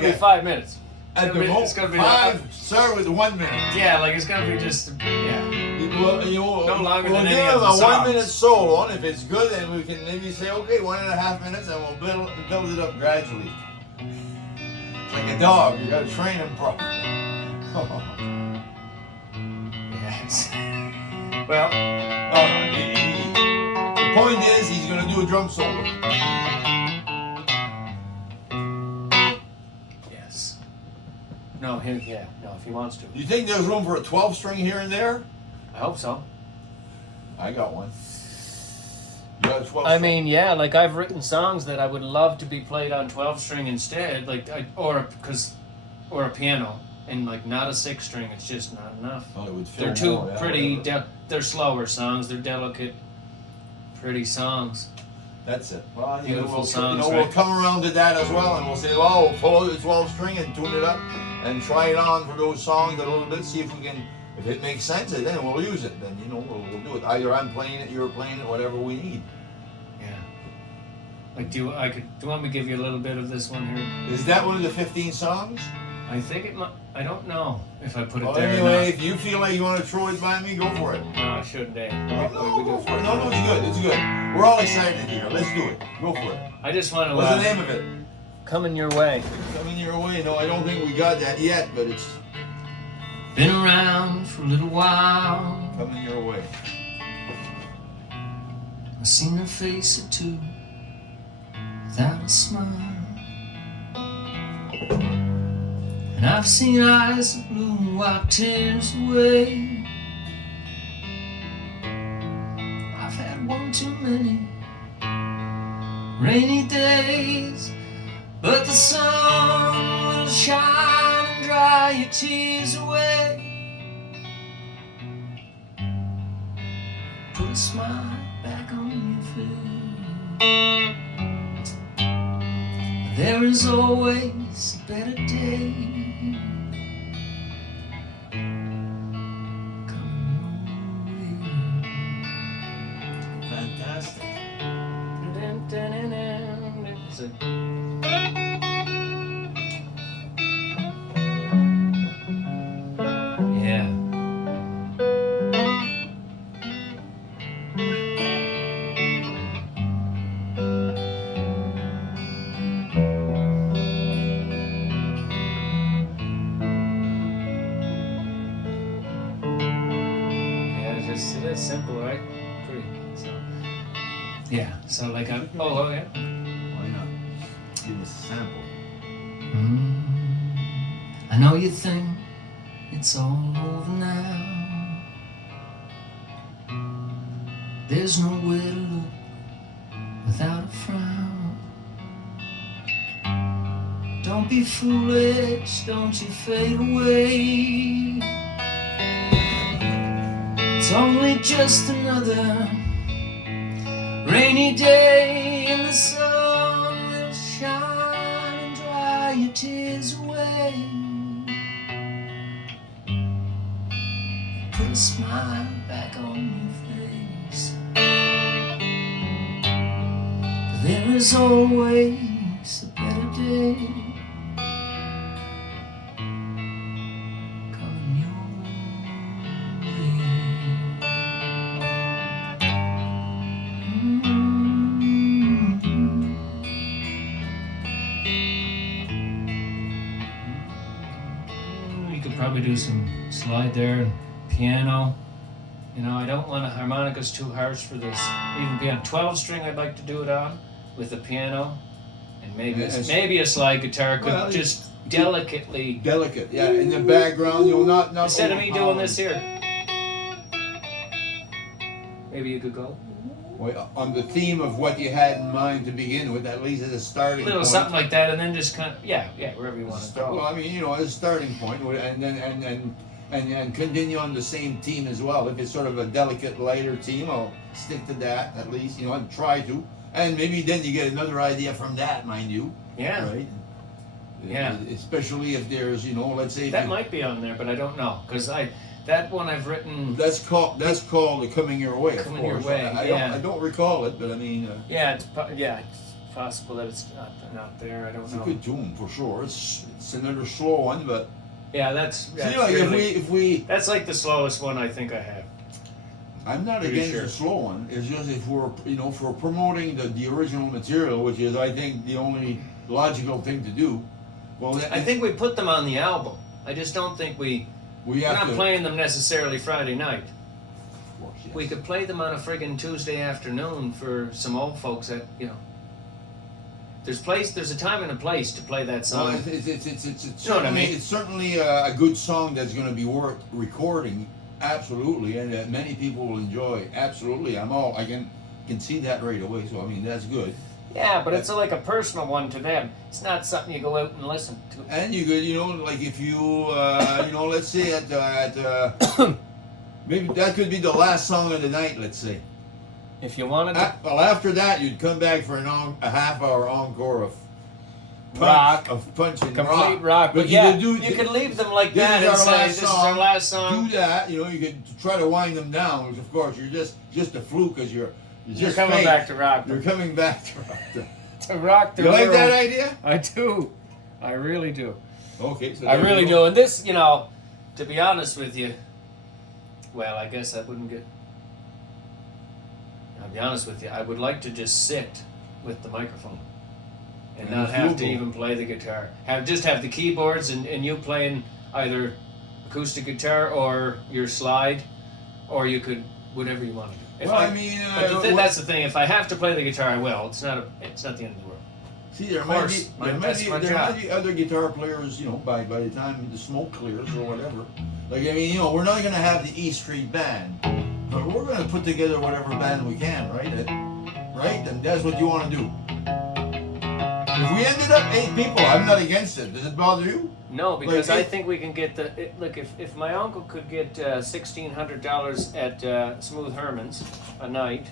be 5 minutes. At the moment, start with 1 minute. Yeah, like it's going to be just no longer than any of the songs. We'll give them a 1 minute solo, and if it's good, then we can maybe say, okay, 1.5 minutes, and we'll build it up gradually. It's like a dog, you got to train him properly. Yes. Well, the point is, he's going to do a drum solo. No, if he wants to. You think there's room for a 12-string here and there? I hope so. I got one. You got a 12-string? I mean, yeah, like I've written songs that I would love to be played on 12-string instead, or a piano, and like not a 6-string. It's just not enough. Oh, it would they're too pretty. They're slower songs. They're delicate, pretty songs. That's it. Well, beautiful songs. We'll come around to that as well, and we'll say, we'll pull out the 12-string and tune it up, and try it on for those songs a little bit. See if we can If it makes sense, then we'll use it. Then we'll do it. Either I'm playing it, you're playing it, whatever we need. Yeah. Like, do you want me to give you a little bit of this one here? Is that one of the 15 songs? I think it might. I don't know if I put it Well, there. anyway, if you feel like you want to throw it by me, go for it. No, I shouldn't. No, go for it. No, it's good. It's good. We're all excited here. Let's do it. Go for it. I just want to. What's the name of it? Coming Your Way. Coming Your Way. No, I don't think we got that yet, but it's Been around for a little while. Coming Your Way. I've seen a face or two without a smile. And I've seen eyes of blue and wipe tears away. I've had one too many rainy days, but the sun will shine and dry your tears away. Put a smile back on your face. There is always a better day coming your way. Fantastic. Yeah. It is simple, right? Pretty. So. Yeah. So like I'm. Oh yeah. Why not? Give us a sample. I know you think it's all over now. There's nowhere to look without a frown. Don't be foolish, don't you fade away. It's only just another rainy day, and the sun will shine and dry your tears away. Put a smile back on your face. There is always a better day coming your way. You could probably do some slide there and piano. You know, I don't want the harmonicas too harsh for this. Even be on 12 string, I'd like to do it on with the piano, and maybe a slide guitar could Well, just delicately. Delicate, yeah. In the background, you'll not Instead of me doing overpower. this here, maybe you could go Well, on the theme of what you had in mind to begin with, at least as a starting a little point. something like that, and then just kind of wherever you want to Well, go. I mean, as a starting point, and then and continue on the same theme as well. If it's sort of a delicate, lighter theme, I'll stick to that at least. And try to, and maybe then you get another idea from that, mind you. Yeah, Right. Yeah. Especially if there's, let's say that might be on there, but I don't know because that one I've written. That's called the Coming Your Way. Coming of Your course. Way, I don't recall it, but I mean. Yeah, it's possible that it's not there. I don't It's know. a good tune for sure. It's another slow one, but Yeah, that's see, like really, if we that's like the slowest one I think I have. I'm not Pretty against sure. the slow one. It's just if we're for promoting the original material, which is I think the only logical thing to do. Well, then, I think we put them on the album. I just don't think we're have not to. playing them necessarily Friday night. Of course, yes. We could play them on a friggin' Tuesday afternoon for some old folks that There's a time and a place to play that Well, song. it's You know what I mean? It's certainly a good song that's going to be worth recording, absolutely, and that many people will enjoy. Absolutely, I can see that right away. So I mean, that's good. Yeah, but it's like a personal one to them. It's not something you go out and listen to. And you could, like if you, let's say at maybe that could be the last song of the night. Let's say. If you wanted to. Well, after that, you'd come back for a half-hour encore of rock, of punching complete rock. But you yeah, could do, you could leave them like this that is and our say, last "This is song. our last song." Do that, you know. You could try to wind them down, which of course you're just a fluke because you're You're just coming fake. back to rock. You're coming back to rock. To rock the You like world. that idea? I do. I really do. Okay, so I there you really go. do. And this, you know, to be honest with you, well, I guess I wouldn't get. I'll be honest with you. I would like to just sit with the microphone and And not the have to flute. even play the guitar. Have the keyboards and you playing either acoustic guitar or your slide, or you could whatever you want to do. If Well, I mean, but that's the thing. If I have to play the guitar, I will. It's not the end of the world. See, there Of might course, be that's my there job. might be other guitar players, you know, by the time the smoke clears or whatever. Like, I mean, you know, we're not gonna have the E Street Band, but we're gonna put together whatever band we can, right? Right? And that's what you want to do. If we ended up 8 people, I'm not against it. Does it bother you? No, because Like, I think we can get look. If my uncle could get $1,600 at Smooth Herman's a night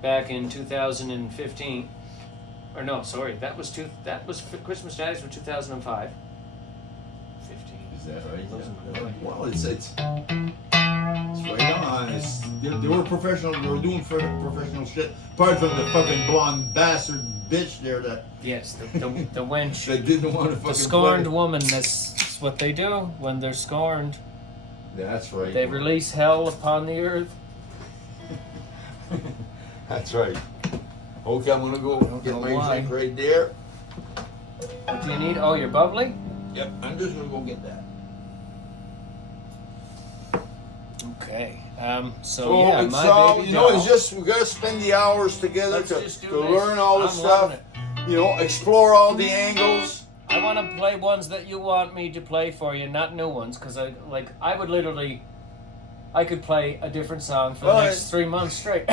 back in 2015, or no, sorry, that was Christmas Daddies for 2005. 15. Is that right? Wasn't Yeah. really. Well, it's right on. They were professional. They were doing professional shit. Apart from the fucking blonde bastard bitch there that Yes, the wench, that didn't want to fucking the scorned play. woman. That's what they do when they're scorned. That's right. They release hell upon the earth. That's right. Okay, I'm gonna go get know my why. drink right there. What do you need? Oh, you're bubbly. Yep, I'm just gonna go get that. Okay. So So yeah, it's my baby you know, doll. it's just we gotta spend the hours together Let's just do to this. learn all the I'm stuff. loving it. You know, explore all the angles. I want to play ones that you want me to play for you, not new ones, because I would literally, I could play a different song for the Well, next 3 months straight.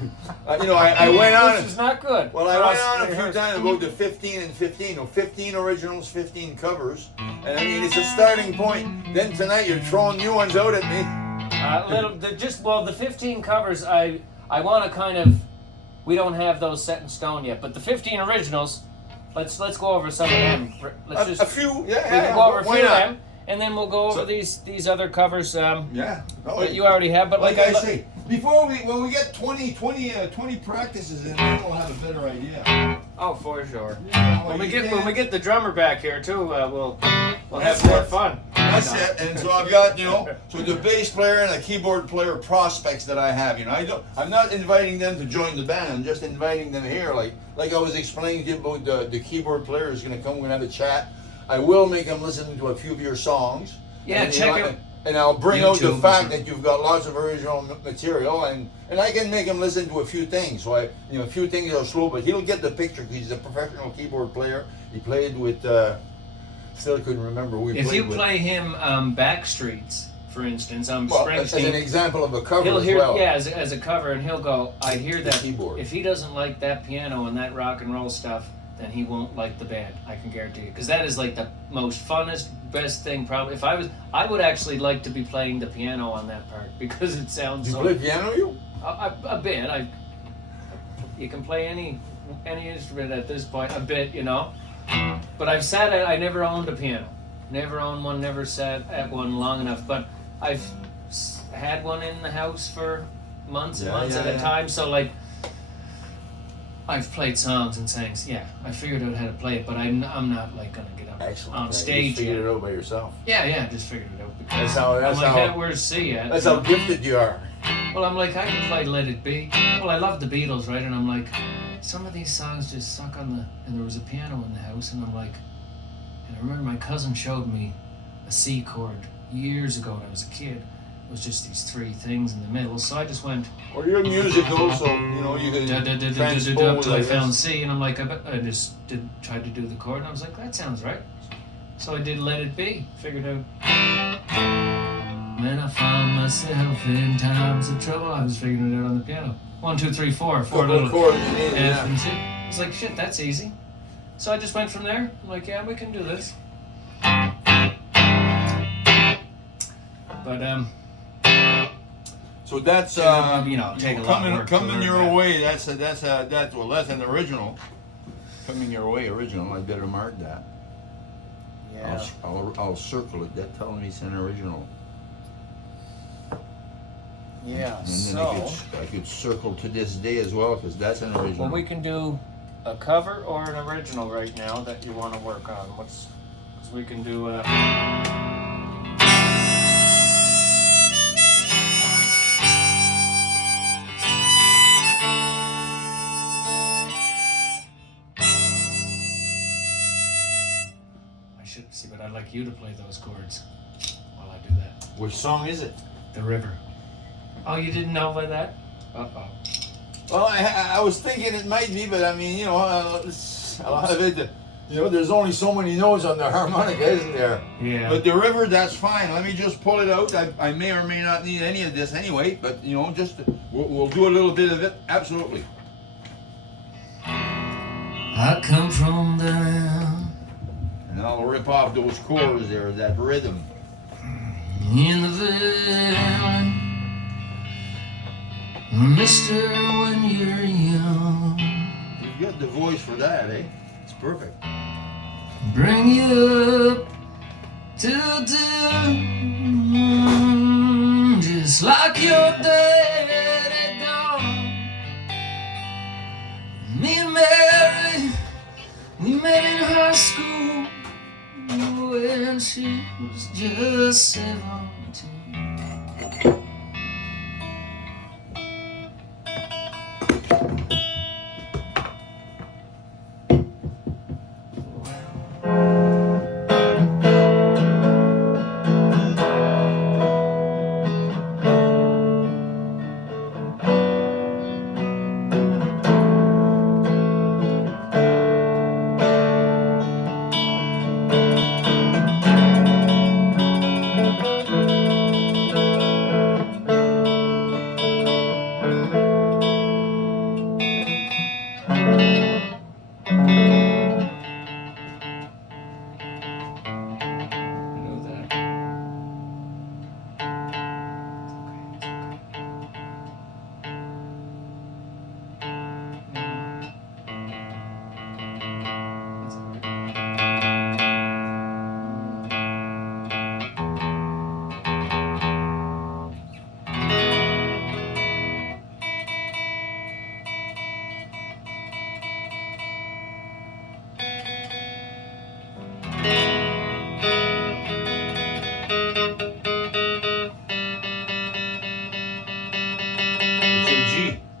You know, I went on. Which is not good. Well, I for went us on a to few rehearse. times about the 15 and 15. No, 15 originals, 15 covers. And I mean, it's a starting point. Then tonight you're throwing new ones out at me. The 15 covers, I want to kind of, we don't have those set in stone yet, but the 15 originals, let's go over some of them. Let's A few, we yeah. can go over a Why few of not? them, and then we'll go over So- these other covers Yeah. No, that you already have. But like I say, when we get 20 practices in, then we'll have a better idea. oh, for sure. Yeah, When like we you get can't- the drummer back here too, we'll That's have more it. fun. That's it. And so I've got, you know, so the bass player and the keyboard player prospects that I have, you know, I'm not inviting them to join the band. I'm just inviting them here. Like I was explaining to you about the keyboard player is going to come. We're going to have a chat. I will make them listen to a few of your songs. Yeah, and, check you know, it. And I'll bring out the YouTube. fact that you've got lots of original material, and I can make him listen to a few things. So a few things are slow, but he'll get the picture. He's a professional keyboard player. He played with. Still couldn't remember who he If played you with. play him Backstreets, for instance, Well, as an Springsteen, example of a cover he'll as hear well. as a cover, and he'll go, I hear The that. keyboard. If he doesn't like that piano and that rock and roll stuff, then he won't like the band. I can guarantee you, because that is like the most funnest, best thing. Probably, I would actually like to be playing the piano on that part because it sounds Do you so. play piano, you? A bit. You can play any instrument at this point. A bit, you know. But I never owned a piano. Never owned one. Never sat at one long enough. But I've had one in the house for months and months at a time. So like, I've played songs and sang. Yeah, I figured out how to play it. But I'm not like gonna get up Excellent. on You stage. figured yet. it out by yourself. Yeah, just figured it out because That's I'm like, how- hey, where's C at? That's how gifted you are. Well, I'm like, I can play Let It Be. Well, I love the Beatles, right? And I'm like, some of these songs just suck on the... And there was a piano in the house, and I'm like... And I remember my cousin showed me a C chord years ago when I was a kid. It was just these 3 things in the middle. So I just went... Well, you're musical, so, you know, you can transpose Till I guess. found C, and I'm like, I just tried to do the chord, and I was like, that sounds right. So I did Let It Be. Figured out... When I found myself in times of trouble, I was figuring it out on the piano. 1, 2, 3, 4, 4 Couple little of chords you need, F and yeah. C. I was like, shit, that's easy. So I just went from there. I'm like, yeah, we can do this. But So that's you know, take a lot of work to coming learn your that. way. That's an original coming your way, original. I better mark that. Yeah. I'll circle it. That telling me it's an original. Yeah. And then So. I could circle to this day as well, because that's an original. Well, we can do a cover or an original right now that you want to work on. Because we can do I should see, but I'd like you to play those chords while I do that. Which song is it? The River. Oh, you didn't know by that? Uh-oh. Well, I was thinking it might be, but I mean, you know, a lot of it, you know, there's only so many notes on the harmonica, isn't there? Yeah. But the river, that's fine. Let me just pull it out. I may or may not need any of this anyway, but, you know, just, we'll do a little bit of it. Absolutely. I come from down And I'll rip off those chords there, that rhythm. in the valley, mister, when you're young, You've got the voice for that, eh? It's perfect. bring you up to do just like your daddy done. Me and Mary, we met in high school when she was just 17.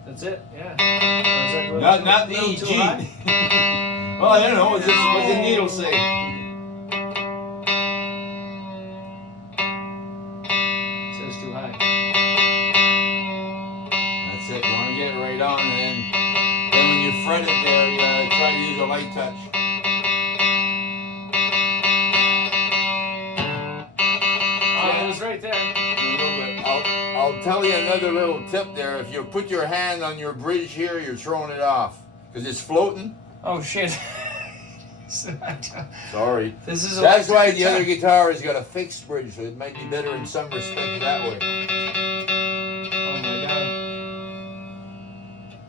That's it, yeah. Or is that Not the little E, too G. high? Well, I don't know. What's the needle say? Says too high. That's it. You want to get it right on, and then when you fret it there, you try to use a light touch. Oh, it was right there. I'll tell you another little tip there. If you put your hand on your bridge here, you're throwing it off because it's floating. Oh shit. Sorry. This is That's why electric the other guitar. guitar has got a fixed bridge, so it might be better in some respect that way. Oh my god.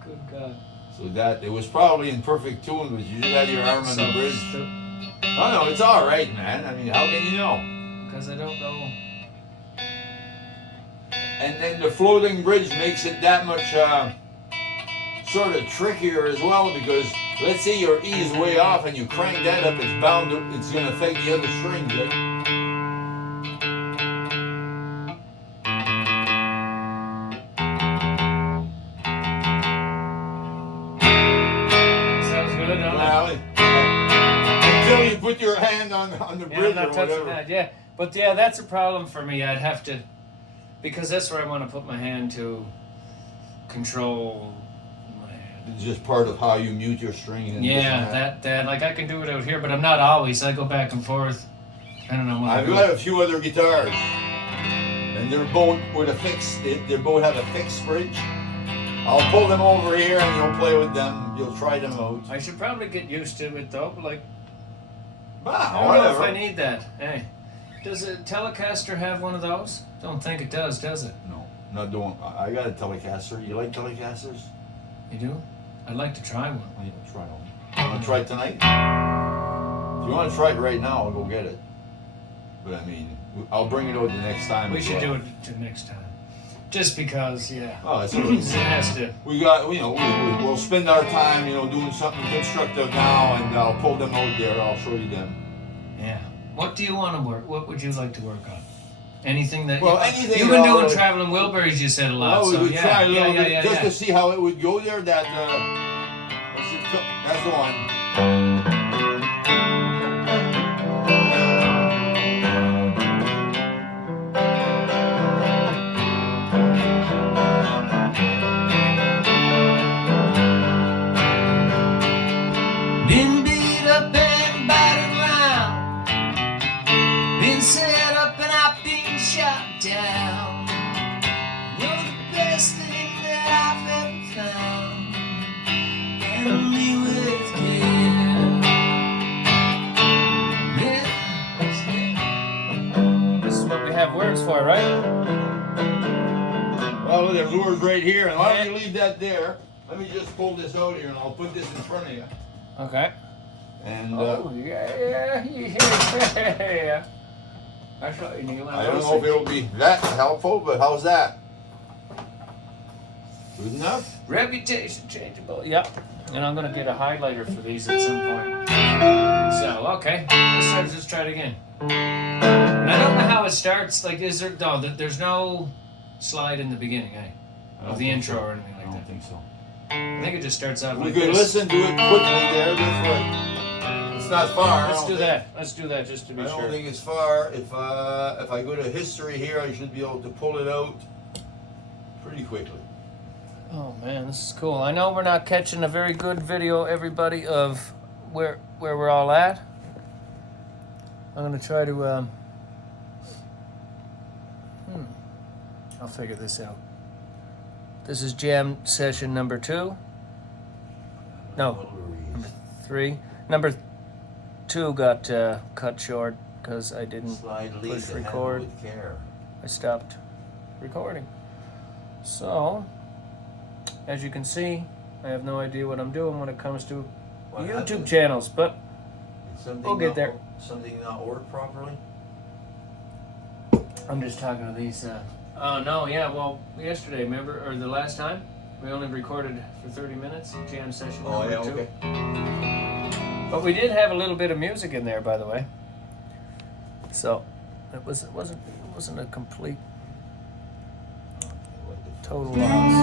Good god. So that it was probably in perfect tune, but you just had your arm on the bridge. So, Oh no, it's all right, man. I mean, how can you know? because I don't know. And then the floating bridge makes it that much sort of trickier as well, because let's say your E is way off and you crank that up, it's bound to, it's going to affect the other strings. Eh? Sounds good, don't it? Well, until you put your hand on the Yeah, bridge I'm or not touching whatever. that. Yeah, but yeah, that's a problem for me. I'd have to, because that's where I want to put my hand to control my hand. It's just part of how you mute your string. And this Yeah, and that like I can do it out here, but I'm not always. I go back and forth. I don't know what I've got a few other guitars, and they're both with a fixed. They both have a fixed bridge. I'll pull them over here, and you'll play with them. You'll try them out. I should probably get used to it though. Like Ah, I don't know if I whatever. need that. Hey, does a Telecaster have one of those? Don't think it does it? No, not doing. I got a Telecaster. You like Telecasters? You do? I'd like to try one. Oh, yeah, try one. want to try it tonight? If you want to try it right now, I'll go get it. But I mean, I'll bring it over the next time. We should do it to next time. Just because, yeah. Oh, that's It has to. we got, we'll spend our time, doing something constructive now, and I'll pull them out there. I'll show you them. Yeah. What do you want to work? What would you like to work on? Anything that anything. You've been doing traveling Wilburys, you said a lot. We So would try a little bit yeah. just to see how it would go there. That's the one. Been beat up and battered round, been set up and I've been shot down. You're the best thing that I've ever found. Handle me with care. This is what we have words for, right? Well, there's words right here, and why don't you leave that there? Let me just pull this out here, and I'll put this in front of you. Okay. And yeah. That's what you need. I don't know if it'll be that helpful, but how's that? Good enough? Reputation changeable. Yep. And I'm gonna get a highlighter for these at some point. So okay, let's just try it again. And I don't know how it starts. Like, is there? No, there's no slide in the beginning, eh? Of the intro or anything like I don't that. think so. I think it just starts out We like could this. listen to it quickly there. That's right. It's not far. Let's do that. Let's do that just to be I sure. don't think it's far. If I go to history here, I should be able to pull it out pretty quickly. Oh man, this is cool. I know we're not catching a very good video, everybody, of where we're all at. I'm gonna try to I'll figure this out. This is jam session number 2. No, number 3. Number 2 got cut short because I didn't push record. I stopped recording. So, as you can see, I have no idea what I'm doing when it comes to YouTube channels, but we'll get there. Something not work properly? I'm just talking to these. No, yeah, well, yesterday, remember, or the last time, we only recorded for 30 minutes, jam session number 2. Okay. But we did have a little bit of music in there, by the way. So, it wasn't a complete total loss.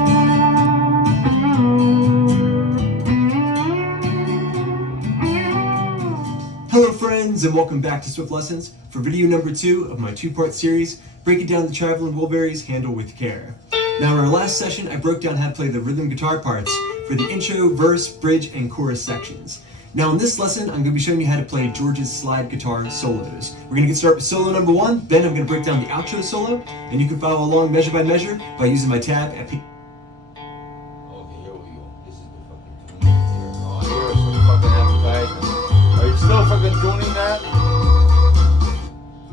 Hello friends, and welcome back to Swift Lessons for video number 2 of my 2-part series, breaking down the traveling Wilburys handle with care. Now in our last session, I broke down how to play the rhythm guitar parts for the intro, verse, bridge, and chorus sections. Now in this lesson, I'm going to be showing you how to play George's slide guitar solos. We're going to get started with solo number 1, then I'm going to break down the outro solo, and you can follow along measure by measure by using my tab at Okay, here we go. This is the fucking tuning here. Oh, here's some fucking advertisement. Are you still fucking tuning that?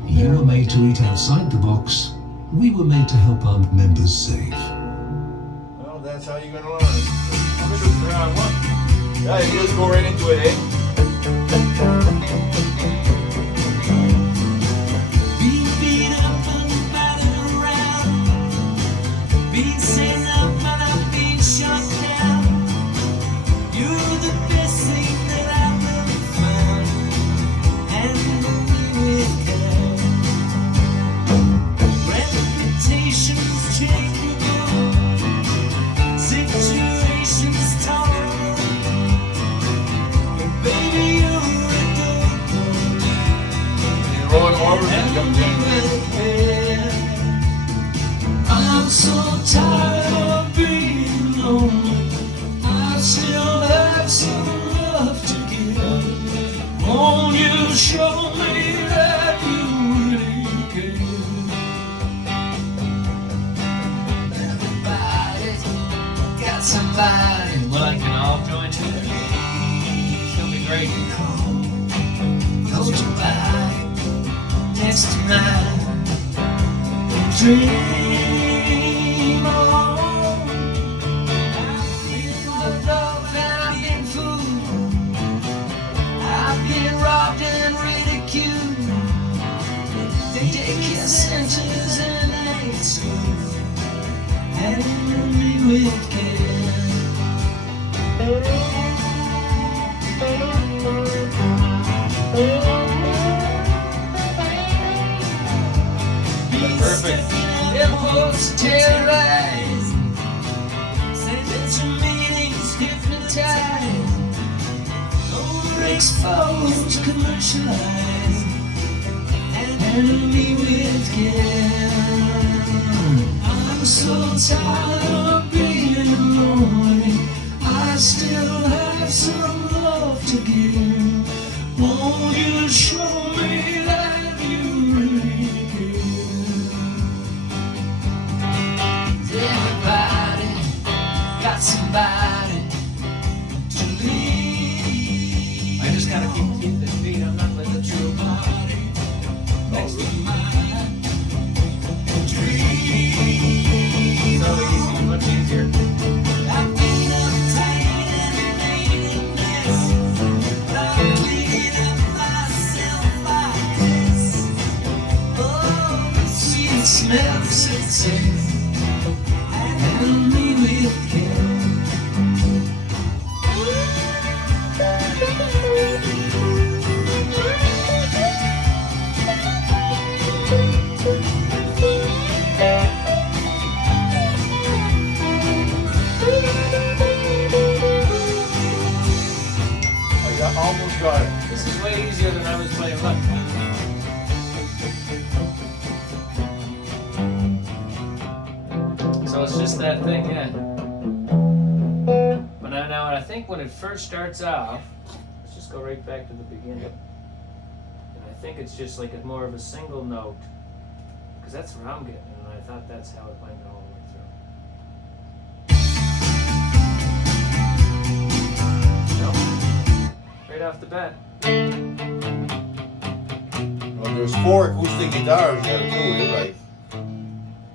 You were made to eat outside the box. We were made to help our members save. Well, that's how you're gonna learn. Yeah, you just go right into it, eh? Being beat up and battered around, being set up and I've been shot down. You're the best thing that I've ever found. Handle me with care. Reputations changeable, situations tolerable. Baby, you're a You're rolling over and jump in. I'm so tired of being lonely. I still have some love to give. Won't you show me that you really care? Everybody's got somebody. Well, I can all join together. It's gonna be great. Hold your body next to mine. Dream on. I've been loved and I've been fooled. with care. Perfect. Impulse terrorized, sentence and meanings hypnotized, overexposed, commercialized, and me with care. I'm so tired of being lonely. I still have some love to give. Won't you show me that you really care? Everybody got somebody to leave. I just gotta keep this beat. I'm not letting it Your body next to mine. so easy, much easier. I've been uptight and made a mess, but I'm cleaning up myself like this. Oh, the sweet smell of success, and me with care. I almost got it. This is way easier than I was playing. Look. So it's just that thing, yeah. But now I think when it first starts off, let's just go right back to the beginning. Yep. And I think it's just like a more of a single note, because that's where I'm getting, and I thought that's how it went all the way through. No, right off the bat. Well, there's 4 acoustic guitars there too, like.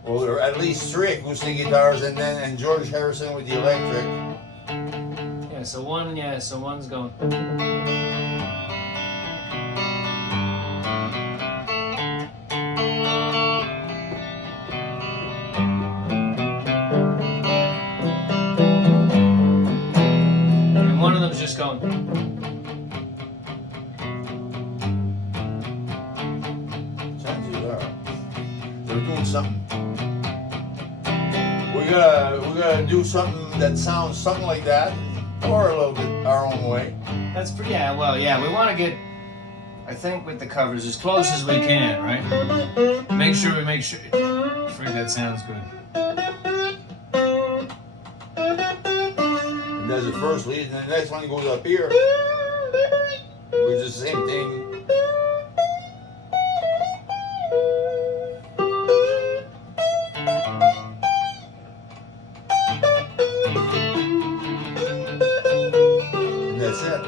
Well, there are at least 3 acoustic guitars, and George Harrison with the electric. Yeah, so one's going. And one of them's just going. Chances are they're doing something. We gotta do something that sounds something like that, or a little bit our own way. That's pretty, yeah, well, yeah, we want to get, I think, with the covers as close as we can, right? Make sure. Frig, that sounds good. And there's the first lead, and the next one goes up here, which is the same thing. And that's it.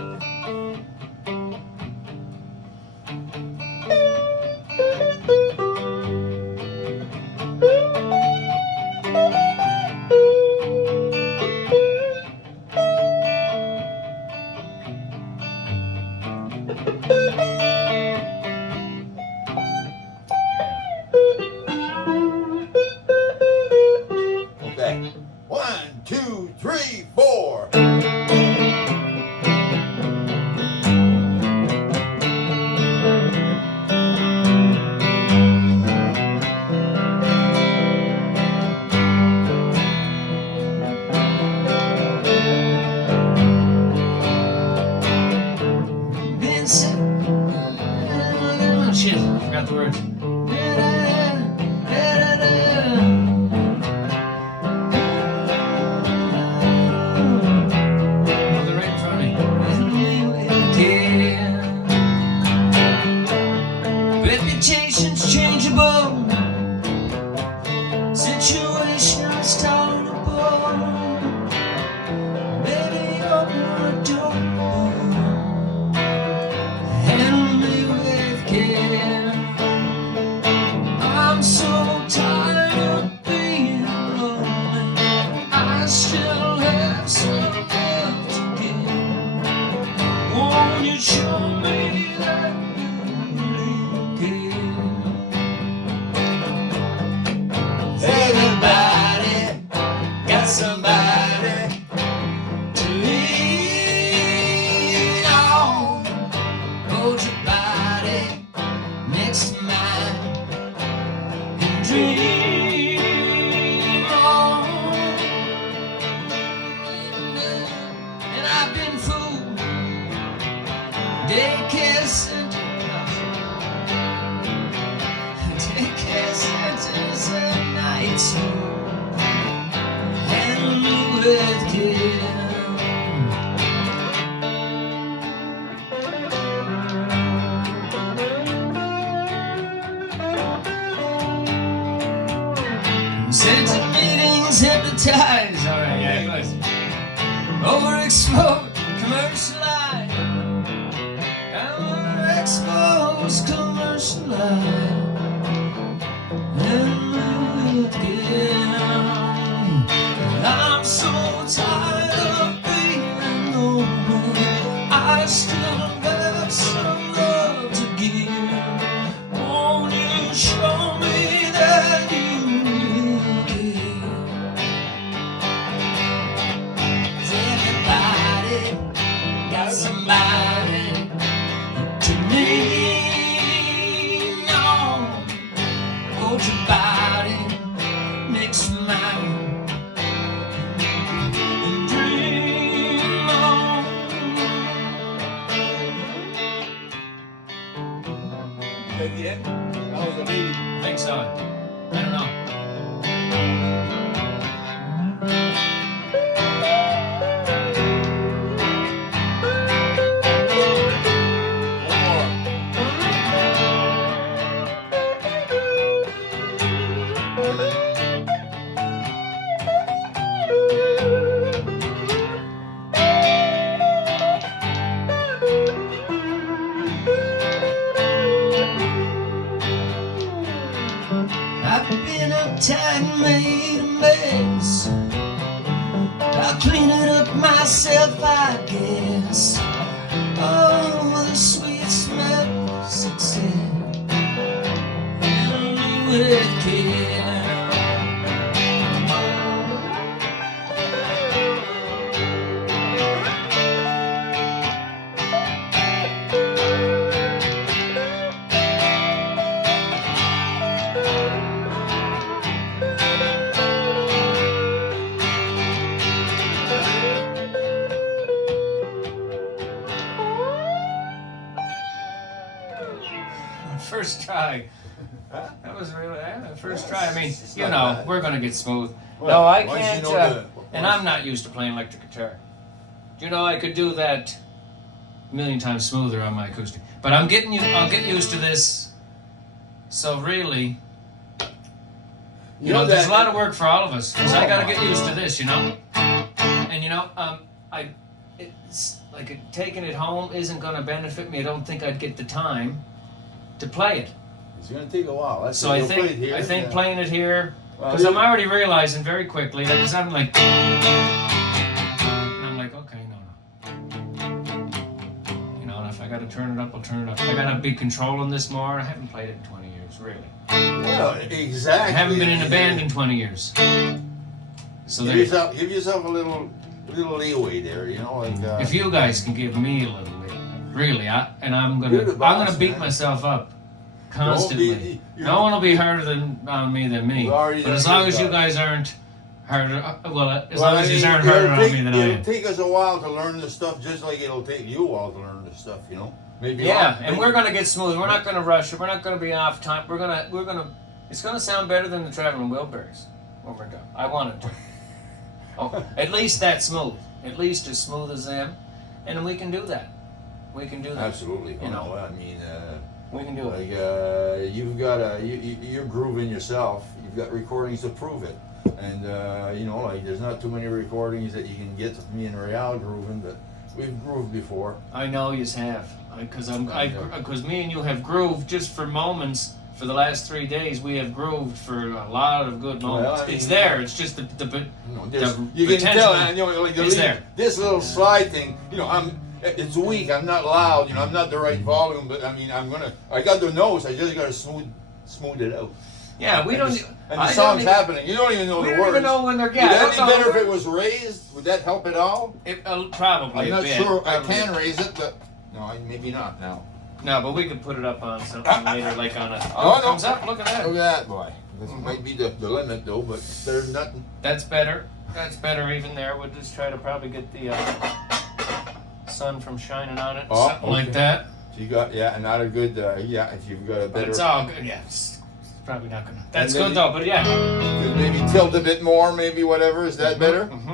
Okay. 1, 2, 3, 4. Been sick. Shit, forgot the words. Oh, they're right in front of me. Reputation's changeable, situation's tolerable. Baby, open the door, handle me with care. I'm so tired of being lonely. I still have some love to give. Won't you show me that you really care? Everybody got somebody centers at night and with care. Sent to meetings, hypnotized. All right, yeah, anyways. Overexposed, commercialized. Overexposed, commercialized. And again, I'm so tired of being lonely. I still have some love to give. Won't you show me that you will care? Everybody got somebody to lean on. Hold your body, make smile, and dream on. At the end, that was the lead. I think so. I don't know. One more. I've been uptight and made a mess. I'll clean it up myself, I guess. Oh, the sweet smell of success and with care. First try. That was really first try. I mean, you know, we're gonna get smooth. No, I once you can't. know And I'm not used to playing electric guitar. Do you know I could do that a million times smoother on my acoustic? But I'll get used to this. So really, you know, there's a lot of work for all of us because I gotta get used to this, you know. And you know, it's like taking it home isn't gonna benefit me. I don't think I'd get the time to play it. It's going to take a while. That's So it. I You'll play it think here, I think yeah. playing it here Well, because I'm you- already realizing very quickly that because I'm like, and I'm like, okay, no. You know, and if I got to turn it up, I'll turn it up. I got to be controlling this more. I haven't played it in 20 years, really. Well, exactly. I haven't been in a band in 20 years. So Give there. yourself a little leeway there, you know, like. If you guys can give me a little bit, really, I'm You're the boss, gonna beat man. myself up constantly. you're- No one will be harder on me than me. You already But done as long your as you job. guys aren't harder, as Well, long as you aren't harder on me than I it'll am. take us a while to learn this stuff, just like it'll take you a while to learn this stuff, you know. Maybe. Yeah, and we're gonna get smooth. We're not gonna rush it. We're not gonna be off time. We're gonna. It's gonna sound better than the Traveling Wilburys when we're done. I want it to. Oh, at least that smooth. At least as smooth as them, and we can do that. We can do that. Absolutely. You know. I mean, We can do it. like you've got you're grooving yourself. You've got recordings to prove it, and you know, like there's not too many recordings that you can get of me and Royale grooving, but we've grooved before. I know you have, because me and you have grooved just for moments. For the last 3 days, we have grooved for a lot of good moments. Well, I mean- It's there. It's just the You know, there's, the you can potential tell, you know, like the is lead, there. this little slide thing. You know, it's weak. I'm not loud. You know, I'm not the right volume, but I mean, I got the nose. I just got to smooth it out. Yeah, we And don't. the- and I the don't song's even- happening. You don't even know We the don't words. even know when they're. Would Yeah, I that don't be know better when if it was raised? Would that help at all? Probably. I'm a not bit, sure. I probably. can raise it, but no, maybe not now. No, but we could put it up on something later, like on a. Oh, it no. comes up. Look at that. Look at that, boy. This might be the limit, though, but there's nothing. That's better. That's better even there. We'll just try to probably get the sun from shining on it, Oh, something like okay. that. If you got not a good if you've got a But better. it's all good. Yeah, it's probably not gonna. That's then good though. But yeah. Maybe tilt a bit more, maybe whatever. Is that better? Mm-hmm.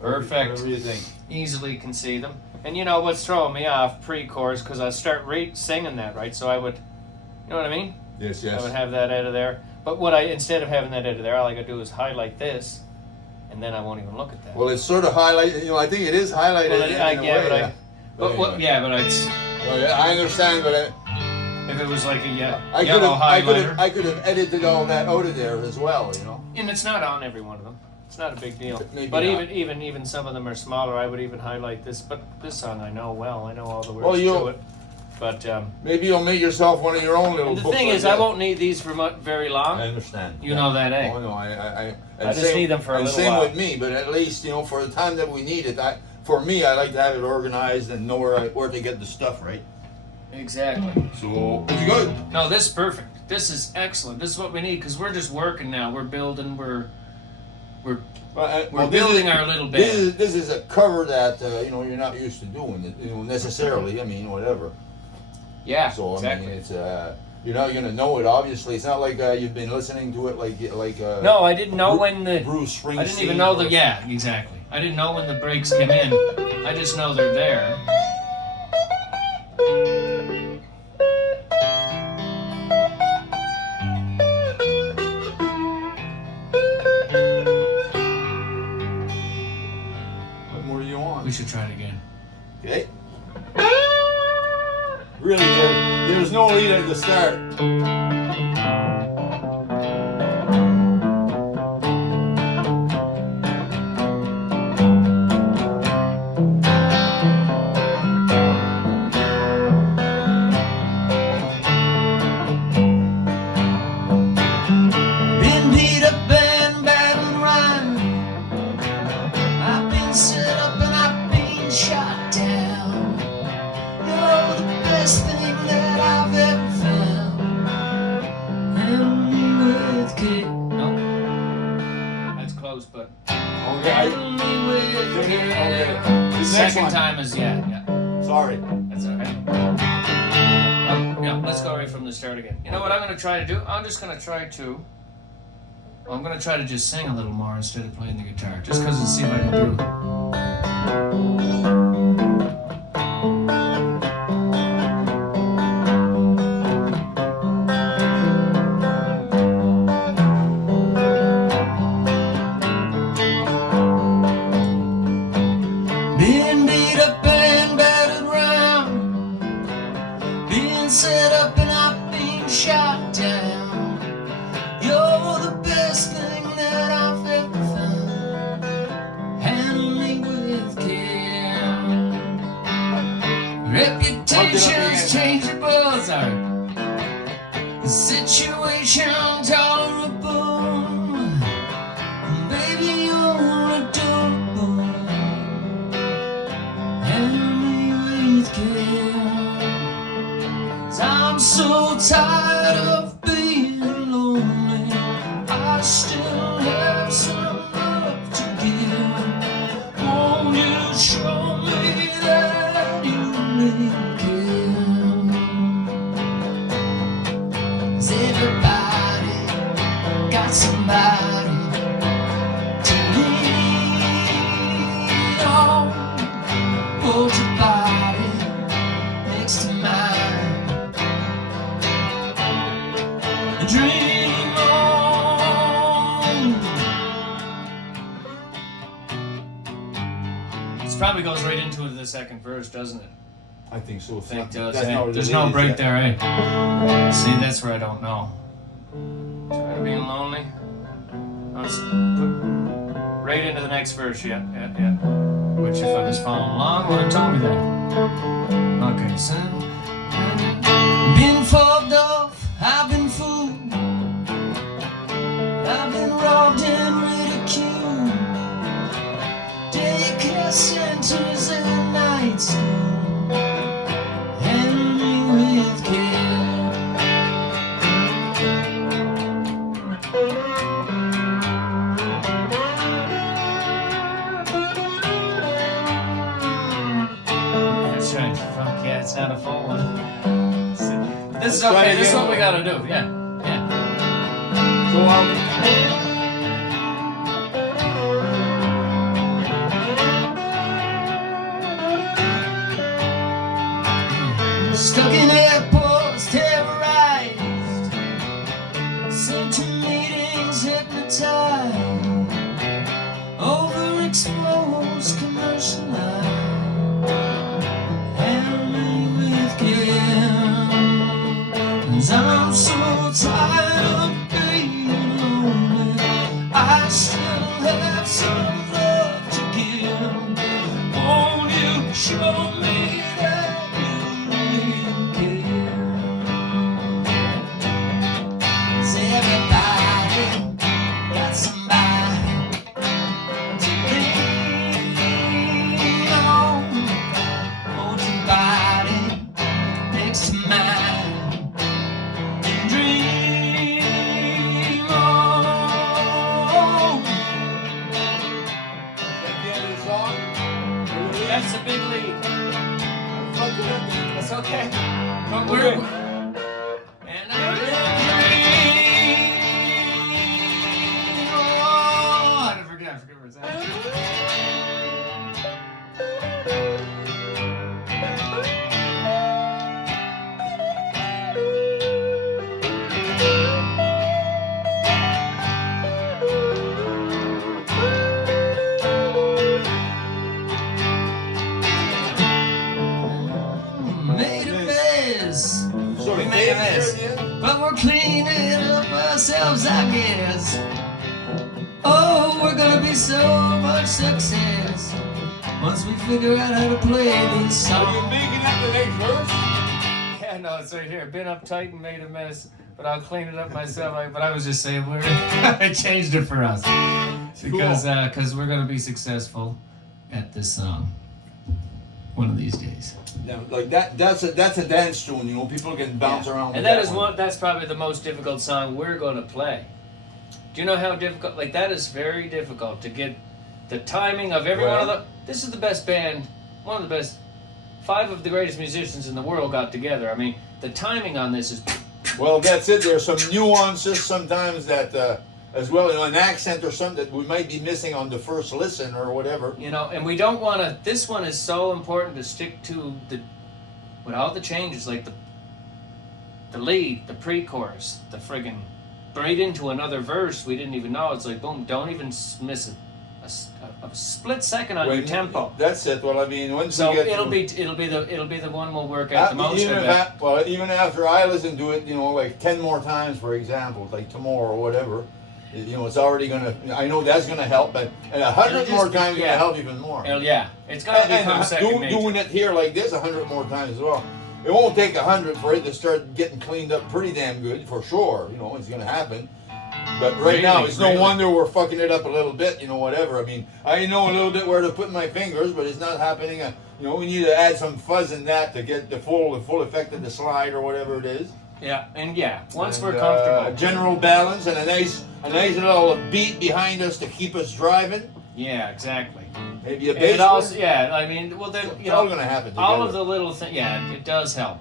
Perfect. Whatever you think. Easily can see them. And you know what's throwing me off pre-chorus because I start singing that, right? So I would, you know what I mean? Yes, I would have that out of there. But what instead of having that out of there, all I gotta do is highlight this, and then I won't even look at that. Well, it's sort of highlighted. I think it is highlighted Well, in a yeah, way. but it's Oh, yeah, I understand, but if it was like a I yellow highlighter, I could have edited all that out of there as well. and it's not on every one of them. It's not a big deal. Maybe But not. even some of them are smaller. I would even highlight this. But this song I know well. I know all the words Well, to it. But Maybe you'll make yourself one of your own little and the books thing like is, that. I won't need these for very long. I understand. You know that, eh? Oh no, I just need them for a and little same while. with me, but at least for the time that we need it. For me, I like to have it organized and know where to get the stuff, right? Exactly. So it's good. No, this is perfect. This is excellent. This is what we need because we're just working now. We're building. We're Well, We're building our little band. This is a cover that you're not used to doing necessarily. I mean, whatever. yeah. So exactly. I mean, it's you're not gonna know it. Obviously, it's not like you've been listening to it like. No, I didn't know when the. Bruce Springsteen. I didn't even know yeah, exactly. I didn't know when the breaks came in. I just know they're there. What more do you want? We should try it again. Okay. Really, there's no lead at the start. Been beat up and battered around. I've been set up and I've been shot down. You're the best thing that I've ever found. And me with care. No. That's close, but. Okay. And me with care. Okay. The This next second one. time is yeah. Sorry. That's alright. Yeah, let's go right from the start again. You know what I'm gonna try to do? I'm gonna try to just sing a little more instead of playing the guitar. Just because to see if I can do it. Been beat up and battered round. Been set up and I've been shot down. You're the best thing that I've ever found. Handle me with care. Reputations changeable, sorry. The situation tolerable. Baby, you're adorable. Handle me with care. 'Cause I'm so tired of being lonely. I still have some love to give. Won't you show me that you really care? 'Cause everybody got somebody to lean on. Hold your body next to mine and dream on. This probably goes right into the second verse, doesn't it? I think so. I think it does. That's eh? not what There's it no is break yet. there, eh? See, that's where I don't know. Tired of being lonely. Let's put right into the next verse, yeah. Which, if I was following along, would have told me that. Okay, so. Been fobbed off, I've been fooled, I've been robbed and ridiculed. Daycare centers and night school. Handle me with care. That's right, fuck Yeah, it's not a full one. This is Let's try okay. This is again. what we gotta do. Yeah, yeah. So Stuck in airports, terrorized, sent to meetings, hypnotized, overexposed, commercialized, handling with care. 'Cause I'm so tired of being lonely, I still have some love to give. Won't you show me that you really care? 'Cause everybody got somebody to lean on. Hold your body next to mine and dream on. at the end of the song, That's the big lead. That's okay. But Okay. And I will dream. Oh, I forget where it's at. Made a mess, so We the made a Dave's mess. here at the end? but we're cleaning up ourselves, I guess. Oh, we're gonna be so much success once we figure out how to play this Are you song. making up the next verse? Yeah, no, it's right here. Been uptight and made a mess, but I'll clean it up myself. But I was just saying, I changed it for us because we're gonna be successful at this song one of these days. Yeah, like that's a dance tune, you know, people can bounce around And with that is one. that's probably the most difficult song we're gonna play. Do you know how difficult? Like that is very difficult to get the timing of every one of the. This is the best band, one of the best. 5 of the greatest musicians in the world got together. I mean, the timing on this is. Well, that's it. There's some nuances sometimes that, as well, you know, an accent or something that we might be missing on the first listen or whatever. You know, and we don't want to. This one is so important to stick to with all the changes, like the lead, the pre-chorus, the friggin' right into another verse. We didn't even know. It's like boom, don't even miss it. A split second on your tempo. That's it. Well, I mean, once So you get it'll be the one we'll work at the most. even after I listen to it, you know, like 10 more times, for example, like tomorrow or whatever, you know, it's already gonna. I know that's gonna help, but and 100 It'll more just be- times yeah. gonna help even more. Yeah, it's gonna become second nature. Doing it here like this 100 more times as well. It won't take 100 for it to start getting cleaned up pretty damn good, for sure. You know, it's gonna happen. But right now, it's no wonder we're fucking it up a little bit, you know, whatever. I mean, I know a little bit where to put my fingers, but it's not happening. You know, we need to add some fuzz in that to get the full effect of the slide or whatever it is. Yeah, and once And, we're comfortable. general balance and a nice little beat behind us to keep us driving. Yeah, exactly. Maybe a And bass. it also, I mean, well then, It's all gonna happen together. all of the little things. Yeah, it does help.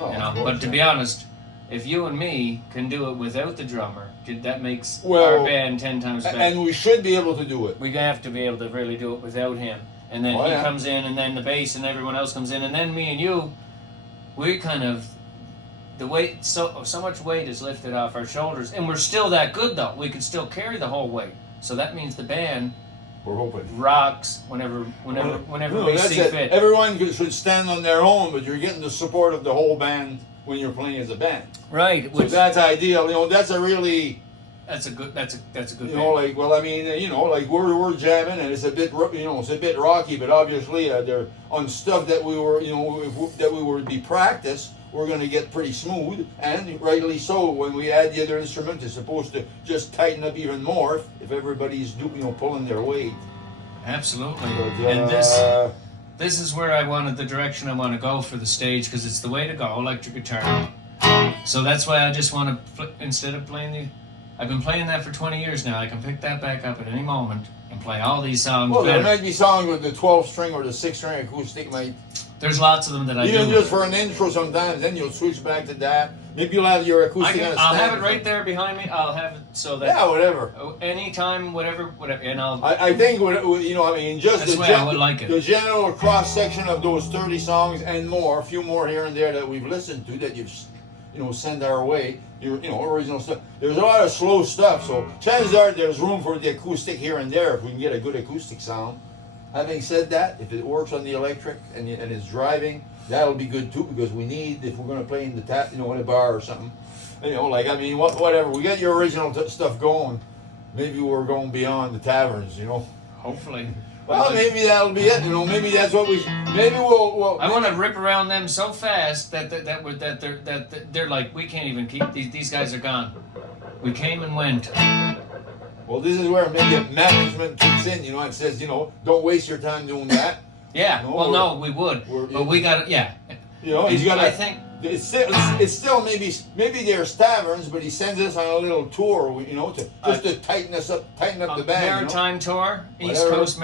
Oh, You know, of course, but to yeah. be honest, if you and me can do it without the drummer, that makes Well, our band 10 times better. And we should be able to do it. We have to be able to really do it without him. And then Oh, he yeah. comes in, and then the bass and everyone else comes in, and then me and you, we kind of, the weight, so much weight is lifted off our shoulders, and we're still that good though. We can still carry the whole weight. So that means the band We're hoping. rocks whenever No, we that's see it. fit. Everyone should stand on their own, but you're getting the support of the whole band when you're playing as a band. Right, So which that's ideal. You know, that's a really, that's a good you know, like, well, I mean, you know, like we're jamming and it's a bit, you know, it's a bit rocky, but obviously they're on stuff that we were, you know, that we would be practiced. We're going to get pretty smooth, and rightly so. When we add the other instrument, it's supposed to just tighten up even more if everybody's, you know, pulling their weight. Absolutely. But, And this is where I wanted the direction I want to go for the stage because it's the way to go, electric guitar. So that's why I just want to, instead of playing I've been playing that for 20 years now. I can pick that back up at any moment and play all these songs well, there better. might be songs with the 12 string or the 6 string acoustic might There's lots of them that I Even do. just for an intro sometimes, then you'll switch back to that. Maybe you'll have your acoustic on a I'll have stand. it right there behind me. I'll have it so that Yeah, whatever. anytime, whatever, and I'll. I think, you know, I mean, just That's the, the way I would like it. the general cross section of those 30 songs and more, a few more here and there that we've listened to that you've, you know, sent our way. Your, you know, original stuff. There's a lot of slow stuff, so chances are there's room for the acoustic here and there if we can get a good acoustic sound. Having said that, if it works on the electric and it's driving, that'll be good too, because we need, if we're going to play in the tap, you know, in a bar or something, you know, like, I mean, whatever, we get your original stuff going, maybe we're going beyond the taverns, you know. Hopefully. Well, maybe that'll be it, you know, maybe that's what we, maybe we'll I want to rip around them so fast that they're like, we can't even keep these guys are gone. We came and went. well, this is where maybe management kicks in, you know, and says, you know, don't waste your time doing that. Yeah. No, Well, no, we would, but we got to. Yeah. You know, he's got I think. it's still maybe there's taverns, but he sends us on a little tour, you know, to tighten up the band. Maritime tour, East Whatever. Coast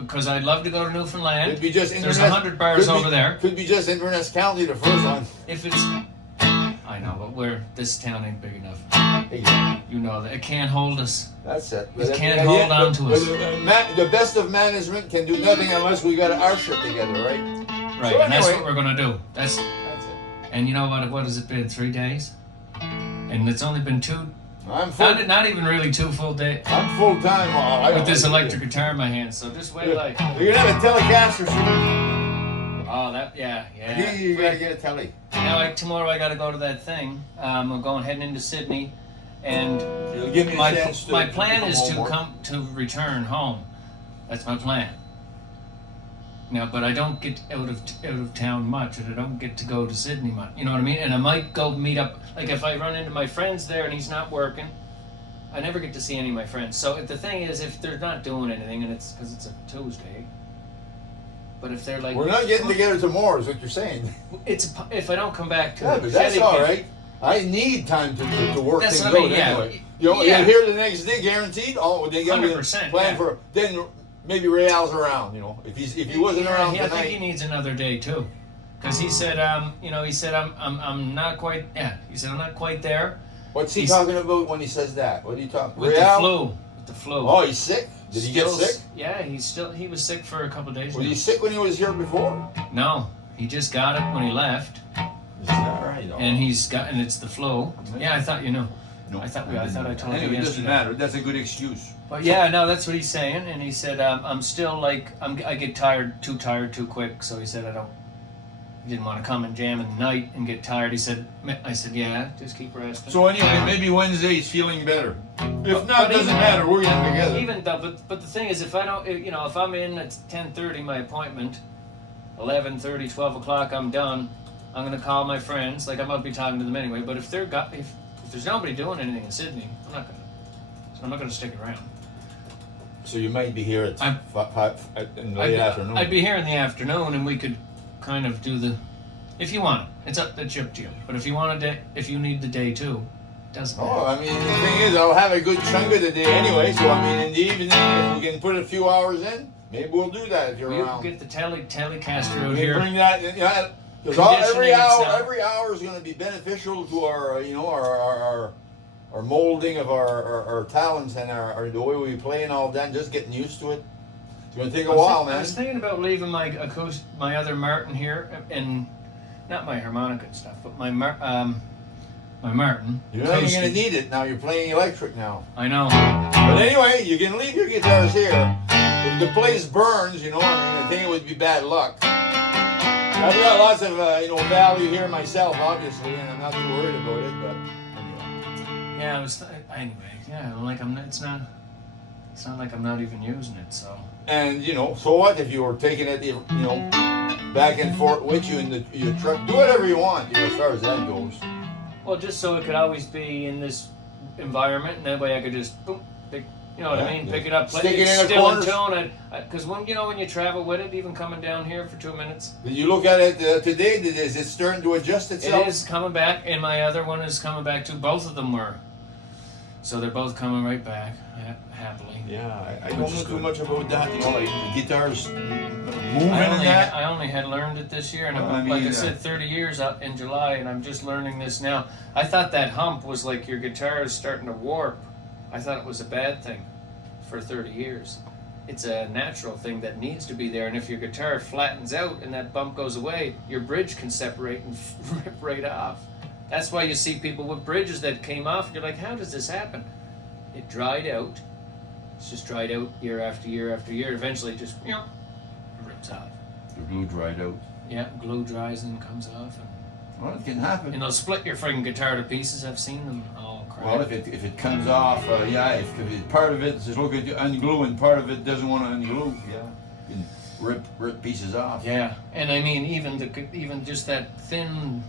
because I'd love to go to Newfoundland. Could be just There's Inverness- 100 bars could be- over there. Could be just Inverness County, the first one. If it's, I know, but this town ain't big enough. Exactly. You know that it can't hold us. That's it. Just can't hold on to us. The best of management can do nothing unless we got our shit together, right? Right, So and that's anyway. what we're gonna do. That's it. and you know what has it been? 3 days, and it's only been 2. I'm full. Not even really 2 full days I'm full time. with this electric guitar in my hand. So just wait, like, We're gonna have a Telecaster soon. oh that yeah. You gotta get a telly. Now tomorrow I gotta go to that thing. I'm heading into Sydney, and It'll give me a my chance to plan become is to homework. return home. That's my plan. Now, but I don't get out of town much, and I don't get to go to Sydney much. You know what I mean? And I might go meet up. Like if I run into my friends there and he's not working, I never get to see any of my friends. So the thing is, if they're not doing anything, and it's because it's a Tuesday. But if they're like, We're not getting together tomorrow, is what you're saying. if I don't come back to Yeah, but that's Shelly all Kid- right. I need time to work That's things what I out mean, yeah. anyway. You know, Yeah. you're here the next day, guaranteed. Oh, they got me 100%, plan yeah. for. Then maybe Real's around. You know, if he wasn't around I think he tonight. needs another day too, because he said, I'm not quite. Yeah, he said I'm not quite there What's he he's- talking about when he says that? What are you talking? with Real? the flu. With the flu. Oh, he's sick. Did he get Still sick? Yeah, he was sick for a couple of days. Was now. he sick when he was here before? No, he just got it when he left, Is that right? and it's the flu. Yeah, I thought you knew. No, I thought I told Anyway, you it doesn't yesterday. matter. That's a good excuse. But yeah, no, that's what he's saying, and he said I'm still like I get tired too quick. So he said he didn't want to come and jam in the night and get tired. I said yeah, just keep resting. So anyway, maybe Wednesday he's feeling better. If not, But doesn't even- matter. We're getting together. Even though, but the thing is, if I don't, if I'm in at 10:30 my appointment, 11:30, 12 o'clock I'm done. I'm gonna call my friends. Like I'm gonna be talking to them anyway. But if there's nobody doing anything in Sydney, I'm not gonna stick around. So you might be here at I'm- 5 in the late afternoon. I'd be here in the afternoon, and we could kind of do the. If you want it, it's up to you. But if you want a day, if you need the day too, it doesn't matter. Oh, I mean, the thing is, I'll have a good chunk of the day anyway. So I mean, in the evening, if we can put a few hours in, maybe we'll do that if you're You around. get the Telecaster out We here. bring that, you know, because Conditioning itself. every hour is going to be beneficial to our, you know, our molding of our talents and our the way we play and all that. And just getting used to it. It's going to take a while, I man. was thinking about leaving my other Martin here, and not my harmonica and stuff, but my Martin. You're not even Acoustic. going to need it now. You're playing electric now. I know. But anyway, you can leave your guitars here. If the place burns, you know, I mean, I think it would be bad luck. I've got lots of, value here myself, obviously, and I'm not too worried about it, but anyway. Yeah, I was. Anyway, yeah, like I'm. It's not like I'm not even using it. So. And, so what if you were taking it, back and forth with you in your truck? Do whatever you want, as far as that goes. Well, just so it could always be in this environment, and that way I could just boom, pick. You know what I mean? Pick it up, play Stick it in the still in corners. tune. Because when you travel with it, even coming down here for 2 minutes, Did you look at it today? Is it starting to adjust itself? it is coming back, and my other one is coming back too. Both of them were. So they're both coming right back happily. Yeah, I Which don't is know too good. much about that. You know, like guitars moving and that. I only had learned it this year, and Well, I'm, I like I mean, said, 30 years out in July, and I'm just learning this now. I thought that hump was like your guitar is starting to warp. I thought it was a bad thing for 30 years. It's a natural thing that needs to be there, and if your guitar flattens out and that bump goes away, your bridge can separate and rip right off. That's why you see people with bridges that came off, and you're like, how does this happen? It dried out. It's just dried out year after year after year. Eventually, just rips off. The glue dried out. Yeah, glue dries and comes off, Well, it can happen. and they'll split your friggin' guitar to pieces. I've seen them all crack. Well, if it comes off, if part of it is looking to unglue and part of it doesn't want to unglue, you can rip pieces off. Yeah, and I mean even just that thin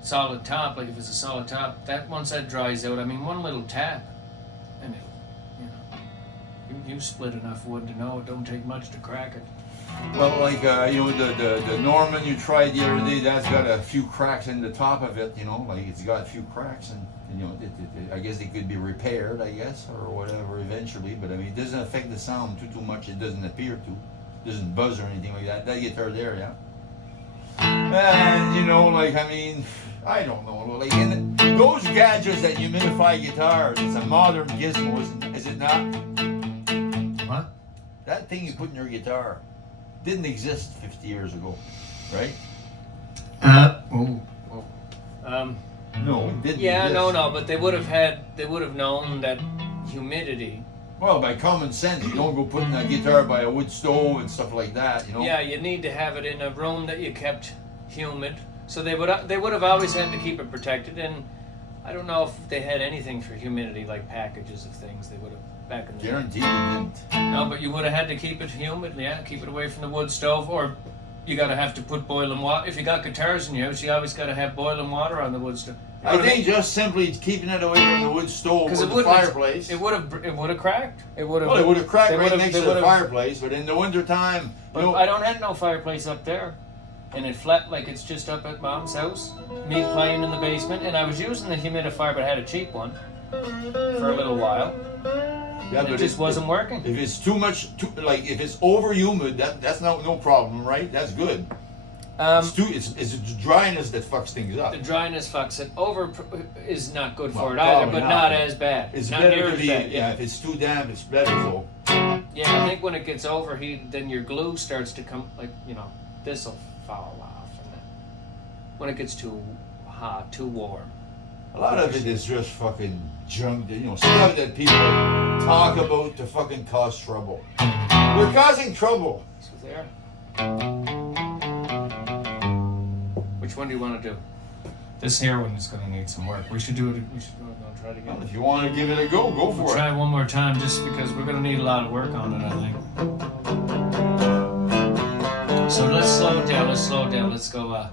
solid top, like if it's a solid top, that once that dries out, I mean one little tap, and you split enough wood to know it don't take much to crack it. Well, like the Norman you tried the other day, that's got a few cracks in the top of it. You know, like it's got a few cracks, and I guess they could be repaired, I guess, or whatever eventually. But I mean, it doesn't affect the sound too much. It doesn't appear to, it doesn't buzz or anything like that. That guitar there, yeah. And like I mean, I don't know. Like those gadgets that humidify guitars, it's a modern gizmo, is it not? What? That thing you put in your guitar didn't exist 50 years ago, right? No, it didn't. Yeah, exist. no, but they would have known that humidity. Well, by common sense, you don't go putting a guitar by a wood stove and stuff like that, you know. Yeah, you need to have it in a room that you kept humid. So they would have always had to keep it protected, and I don't know if they had anything for humidity, like packages of things. They would have back in the day. Guaranteed it didn't. No, but you would have had to keep it humid. Yeah, keep it away from the wood stove, or you gotta have to put boiling water. If you got guitars in your house, you always gotta have boiling water on the wood stove. You know I what think just simply keeping it away from the wood stove or the fireplace. It would have cracked. It would have. Well, it would have cracked they right would've- next they to the would've- fireplace, but in the wintertime, But I don't have no fireplace up there, and it flat like it's just up at Mom's house. Me playing in the basement, and I was using the humidifier, but I had a cheap one for a little while. yeah, And it just wasn't working. If it's too much, if it's over humid, that's no problem, right? That's good. It's the dryness that fucks things up. The dryness fucks it. Over is not good for Well, it either, probably but not. not as bad. It's not better near to as be, bad. yeah. If it's too damp, it's better. So Yeah, I think when it gets overheated, then your glue starts to come, like, this will fall off. And then when it gets too hot, too warm. a lot of it is just fucking junk. Stuff that people talk about to fucking cause trouble. We're causing trouble. So there. Which one do you want to do? This here one is going to need some work. We should do it. I'll try to get Well, it. if you want to give it a go, go We'll for try it. one more time just because we're going to need a lot of work on it, I think. So let's slow it down. Let's go.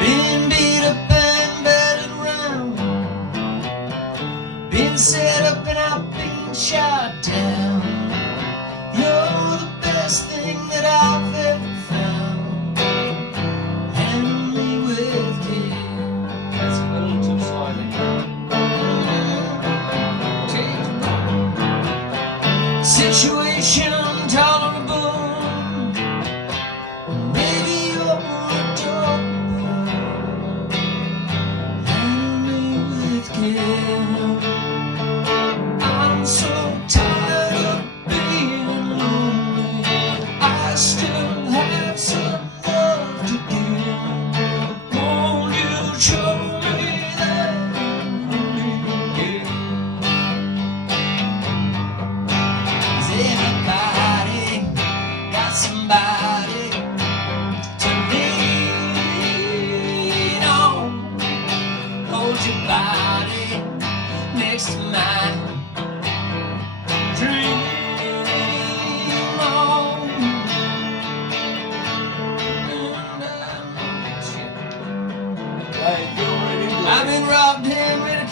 Been beat up and battered around, been set up and I've been shot down. You're the best thing that I've ever found. Handle me with care. That's a little too slow, I think. Situation tolerable. Maybe you're adorable. Handle me with care. I'm so tired of being lonely. I still have some love to give. Won't you show me that you care? 'Cause everybody got somebody to lean on. Hold your body next to mine. Dream on.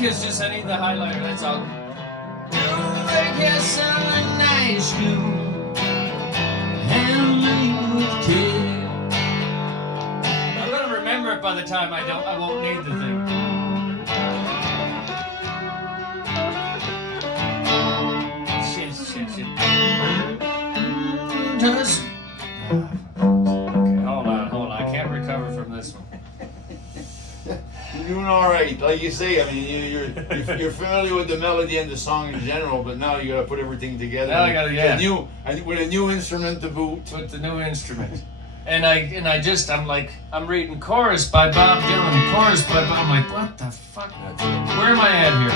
it's just I need the highlighter. That's all. You'll make yourself a nice glue and leave with care. I'm gonna remember it by the time I won't need the thing. Shit. Just. Okay, hold on. I can't recover from this one. You're doing all right. Like you say, I mean, you're familiar with the melody and the song in general, but now you got to put everything together. Now I gotta, yeah. With a new instrument to boot. With the new instrument. I'm reading chorus by Bob Dylan, chorus by Bob. I'm like, what the fuck? Where am I at here?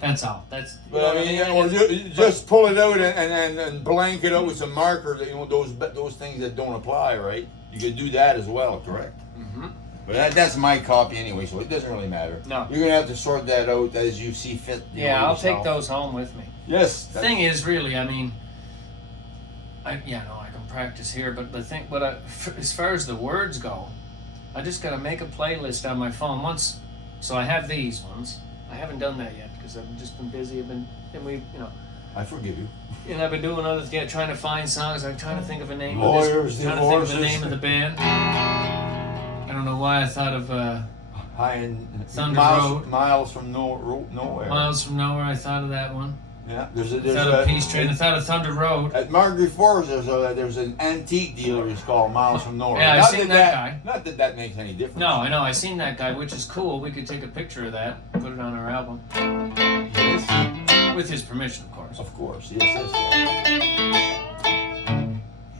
That's all. That's. But I mean, you just pull it out and blank it out with some marker. Those things that don't apply, right? You could do that as well, correct? Mm-hmm. But that's my copy anyway, so it doesn't really matter. No. You're gonna have to sort that out as you see fit. Yeah, I'll take those home with me. Yes. The thing is, really, I mean, I can practice here, but the thing, as far as the words go, I just gotta make a playlist on my phone once. So I have these ones. I haven't done that yet because I've just been busy. I forgive you. And I've been doing other things, trying to find songs. I'm trying to think of a name Lawyers, of this. Trying to think of the name of the band. I don't know why I thought of High and Thunder Road. Miles from nowhere. Miles from Nowhere. I thought of that one. Yeah, I thought of Peace Train. I thought of Thunder Road. At Margaret Forest, there's an antique dealer who's called Miles from Nowhere. Yeah, I've seen that guy. Not that that makes any difference. No, I know. I seen that guy, which is cool. We could take a picture of that, put it on our album, Yes. with his permission, of course. Of course, yes.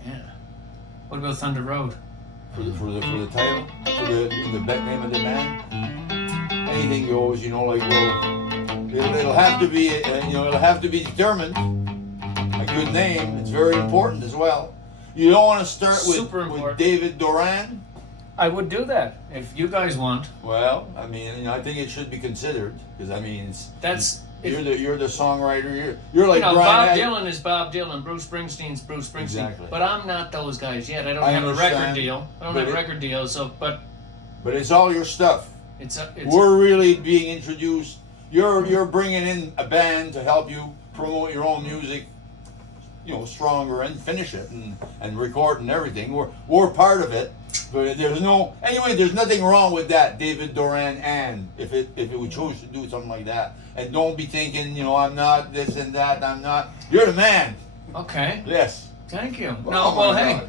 Yeah. What about Thunder Road? For the title, for the name of the band, anything goes. Like, well, it'll have to be, it'll have to be determined. A good name. It's very important as well. You don't want to start with David Doran. I would do that if you guys want. Well, I mean, I think it should be considered because I mean, you're the songwriter. You're like Brian. Bob Dylan is Bob Dylan. Bruce Springsteen's Bruce Springsteen. Exactly. But I'm not those guys yet. I don't have a record deal. But it's all your stuff. We're really being introduced. You're bringing in a band to help you promote your own music, stronger and finish it and record and everything. We're part of it. But there's nothing wrong with that, David Doran, and if we chose to do something like that. And don't be thinking, I'm not this and that, I'm not. You're the man. Okay. Yes. Thank you. Hey.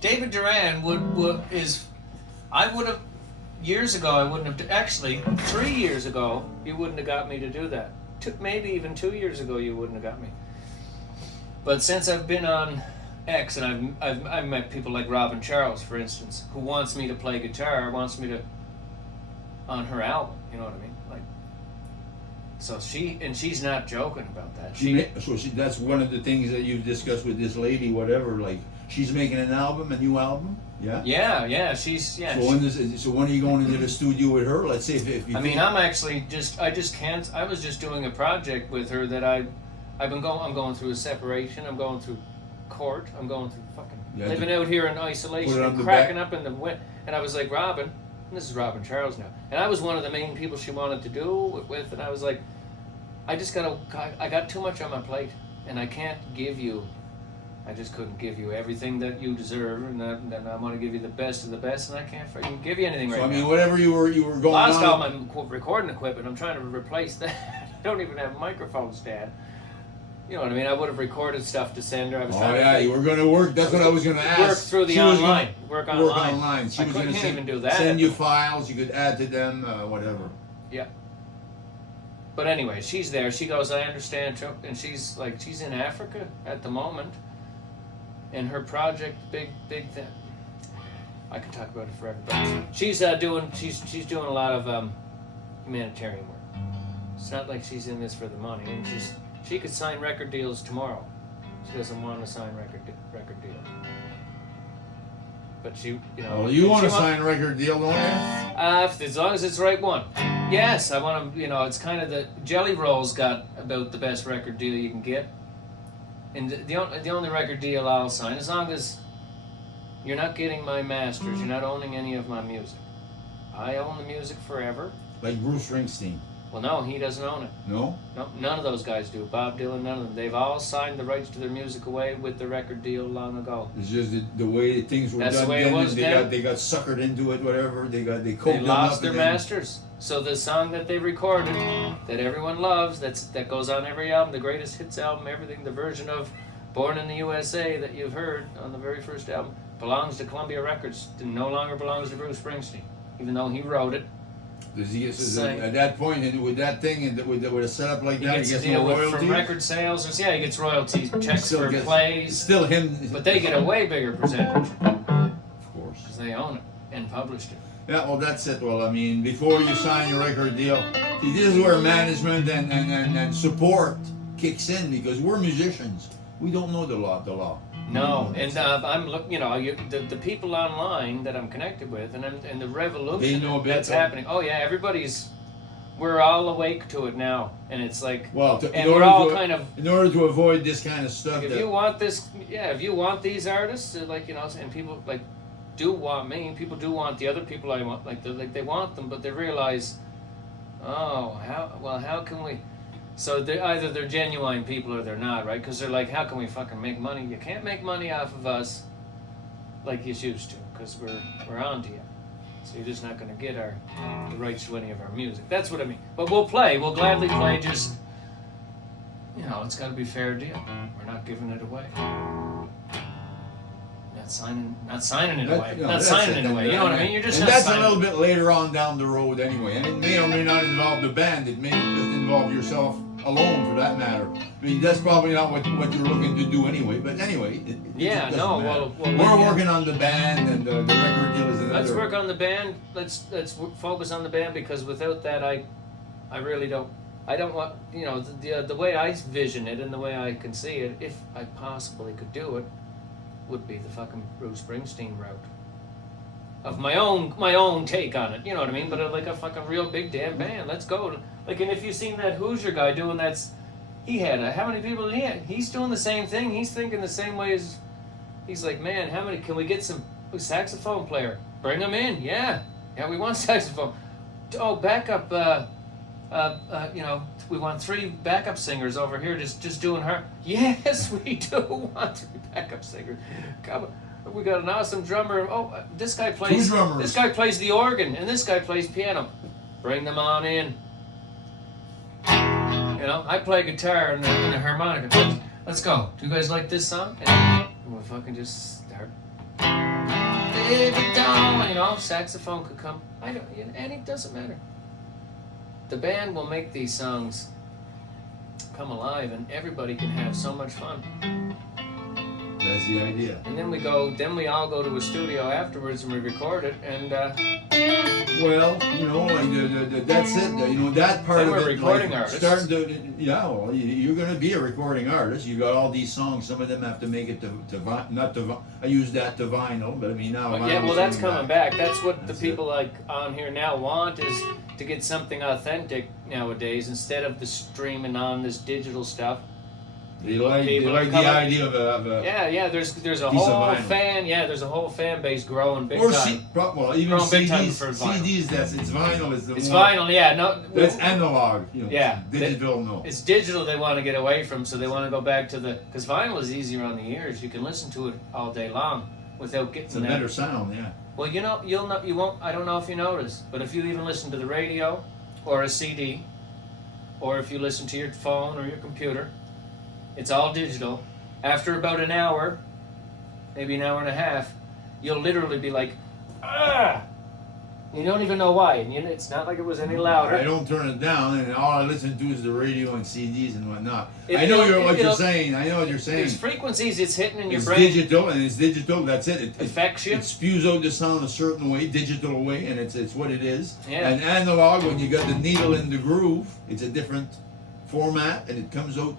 David Doran years ago, I wouldn't have, actually, 3 years ago, you wouldn't have got me to do that. Maybe even 2 years ago, you wouldn't have got me. But since I've been on X, and I've met people like Robin Charles, for instance, who wants me to play guitar, on her album, you know what I mean? So she's not joking about that. That's one of the things that you've discussed with this lady, whatever, like, she's making a new album? Yeah? Yeah. So when are you going into the studio with her? Let's say if you I'm actually I was just doing a project with her that I'm going through a separation, I'm going through court, I'm going through living out here in isolation and cracking up in the wind. And I was like, Robin, and this is Robin Charles now, and I was one of the main people she wanted to do with, and I was like, I got too much on my plate, and I just couldn't give you everything that you deserve, and I want to give you the best of the best, and I can't freaking give you anything right now. So I mean, whatever you were going on. Lost all my recording equipment. I'm trying to replace that. I don't even have a microphone stand. You know what I mean? I would have recorded stuff to send her. I was trying you were going to work. That's what I was going to ask. Work through the online. Work online. She I was couldn't going to even do that. Send you files. You could add to them, whatever. Yeah. But anyway, she's there. She goes, I understand, and she's in Africa at the moment, and her project, big thing. I could talk about it forever, but she's doing a lot of humanitarian work. It's not like she's in this for the money, and she could sign record deals tomorrow. She doesn't want to sign record deal. But she, you want to sign a record deal, don't you? As long as it's the right one. Yes, I want to. It's kind of the Jelly Roll's got about the best record deal you can get, and the only record deal I'll sign, as long as you're not getting my masters, you're not owning any of my music. I own the music forever. like Bruce Springsteen. Well, no, he doesn't own it. No? No, none of those guys do. Bob Dylan, none of them. They've all signed the rights to their music away with the record deal long ago. It's just the way things were That's done the way it then, was and then. they got suckered into it, whatever. They They coked them lost up their and then- masters. So the song that they recorded, that everyone loves, that goes on every album, the greatest hits album, everything, the version of Born in the USA that you've heard on the very first album, belongs to Columbia Records. It no longer belongs to Bruce Springsteen, even though he wrote it. Does he gets Same. at that point, and with that thing, and with a setup like He that, gets he a gets deal no with, royalties. from record sales. Or, yeah, he gets royalties, checks Still for gets- plays, Still him, but they get a way bigger percentage of course. because they own it and published it. Yeah, well, that's it. Well, I mean, before you sign your record deal, see, this is where management and support kicks in, because we're musicians. We don't know the law. No, and I'm look. You know, the people online that I'm connected with, and the revolution They know a bit, that's though. happening. Oh yeah, we're all awake to it now, and it's like, Well, and we're all kind of. in order to avoid this kind of stuff. Like, if that- you want this, if you want these artists, like, you know, and people like do want me. People do want the other people I want. Like they want them, but they realize, oh, how can we? So either they're genuine people or they're not, right? Because they're like, how can we fucking make money? You can't make money off of us like you used to, because we're on to you. So you're just not going to get the rights to any of our music. That's what I mean. But we'll gladly play. Just, you know, it's got to be fair deal. We're not giving it away. Not signing it away. Not signing it away. You know what I mean? You're just and not that's signing. a little bit later on down the road anyway. And it may or may not involve the band. It may just involve yourself alone, for that matter. I mean, that's probably not what you're looking to do anyway. But anyway, Yeah, doesn't no, matter. well, we're yeah. working on the band, and the record deal is another. Let's work on the band. Let's focus on the band, because without that, I really don't. I don't want, you know, the way I vision it and the way I can see it, if I possibly could do it, would be the fucking Bruce Springsteen route. Of my own take on it, you know what I mean? But like a fucking real big damn band. Let's go. Like, and if you've seen that Hoosier guy doing he had how many people he had? He's doing the same thing. He's thinking the same way as. He's like, man, how many can we get some saxophone player? Bring them in. Yeah, we want saxophone. Oh, backup. You know, we want 3 backup singers over here just doing her. Yes, we do want 3 backup singers. Come on. We got an awesome drummer. Oh, this guy plays. 2 drummers. This guy plays the organ, and this guy plays piano. Bring them on in. You know, I play guitar and a harmonica. Let's go. Do you guys like this song? And we'll fucking just start. David Doran, you know, saxophone could come. And it doesn't matter. The band will make these songs come alive, and everybody can have so much fun. That's the idea. And then we all go to a studio afterwards and we record it, and Well, you know, like that's it. You know, that part Then of we're it. recording like, artists. Starting to, yeah. Well, you're going to be a recording artist. You got all these songs. Some of them have to make it I use that to vinyl, but I mean now. yeah, well, that's coming back. That's what That's the people like on here now want, is to get something authentic nowadays instead of the streaming on this digital stuff. They like People the come up- idea of a Yeah, there's a Piece of whole vinyl. there's a whole fan base growing big or time. well, even Growing big time CDs. for vinyl. CDs. It's vinyl. Is the It's one. vinyl, yeah. No, That's analog. You know, Yeah, digital. No. it's digital they want to get away from, so they want to go back to because vinyl is easier on the ears. You can listen to it all day long without It's getting a that. better sound. Yeah. Well, you won't. I don't know if you notice, but if you even listen to the radio, or a CD, or if you listen to your phone or your computer, it's all digital. After about an hour, maybe an hour and a half, you'll literally be like, ah! You don't even know why, and it's not like it was any louder. I don't turn it down, and all I listen to is the radio and CDs and whatnot. It- I know it'll- what you're it'll- saying. I know what you're saying. There's frequencies it's hitting in your It's brain. digital, and it's digital. That's it. It Affects you. It spews out the sound a certain way, digital way, and it's what it is. Yeah. And analog, when you got the needle in the groove, it's a different format, and it comes out.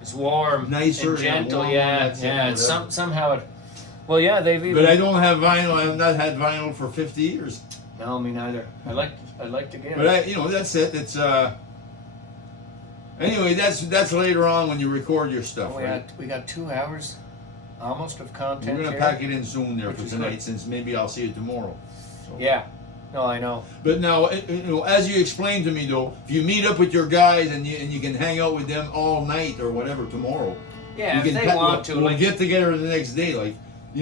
It's warm, Nicer, and gentle, warm, yeah, that's it, yeah. It's whatever. somehow it. Well, yeah, they've even. But I don't have vinyl. I have not had vinyl for 50 years. No, me neither. I like to get But it. that's it. It's Anyway, that's later on when you record your stuff. Right? We got 2 hours, almost of content. We're gonna here. pack it in soon there Which for is tonight, good. since maybe I'll see it tomorrow. So. Yeah, No, I know. But now, as you explained to me though, if you meet up with your guys and you can hang out with them all night or whatever tomorrow, Yeah, we if can they want to, we'll like, get together the next day. Like,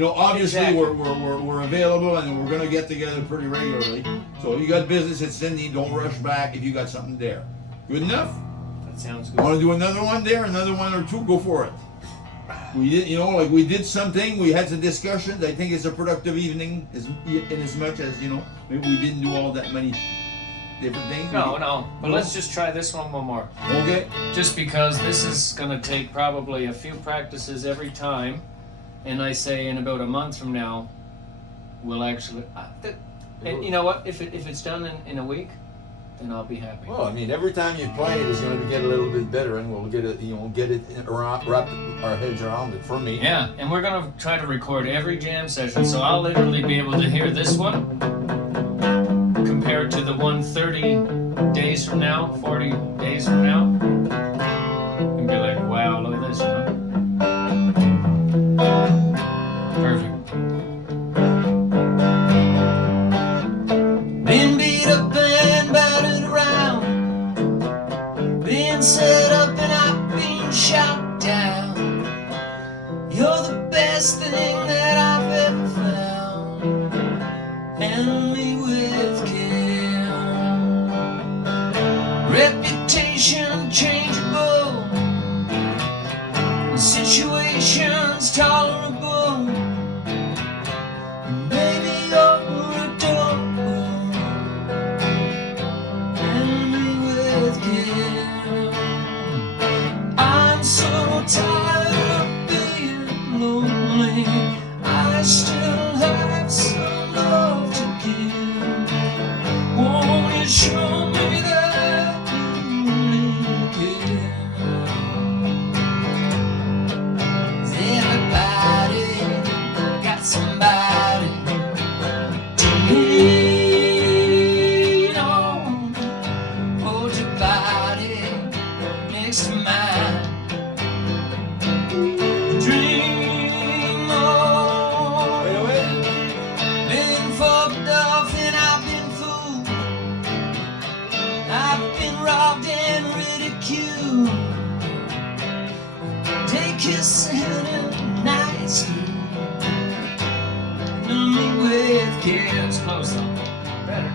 obviously Exactly. we're available and we're gonna get together pretty regularly. So if you got business at Cindy, don't rush back if you got something there. Good enough? that sounds good. Want to do another one there, another one or two? Go for it. We did, we did something. We had some discussions. I think it's a productive evening, in as much as maybe we didn't do all that many different things. No, but let's just try this one more. Okay. Just because this is gonna take probably a few practices every time, and I say in about a month from now, we'll actually. And you know what? If it's done in a week, then I'll be happy. Well, I mean, every time you play it, it's going to get a little bit better, and we'll get it, wrap our heads around it. For me. Yeah, and we're gonna try to record every jam session, so I'll literally be able to hear this one compared to the one 30 days from now, 40 days from now, and be like, wow, look at this, Perfect. Been beat up and battered around, been set up and I've been shot down. You're the best thing that I've ever found. Handle me with care. Reputation changeable, situations tolerable. And baby, you're adorable. Handle me with care. I'm so tired of being lonely. I still have some love to give. Won't you show me that you really care? Everybody got somebody to lean on. Hold your body next to mine. Dream on. Wait, wait. Been fucked off and I've been fooled. I've been robbed and ridiculed. Day kissing in night school. Fill me with care. It's close though. Better.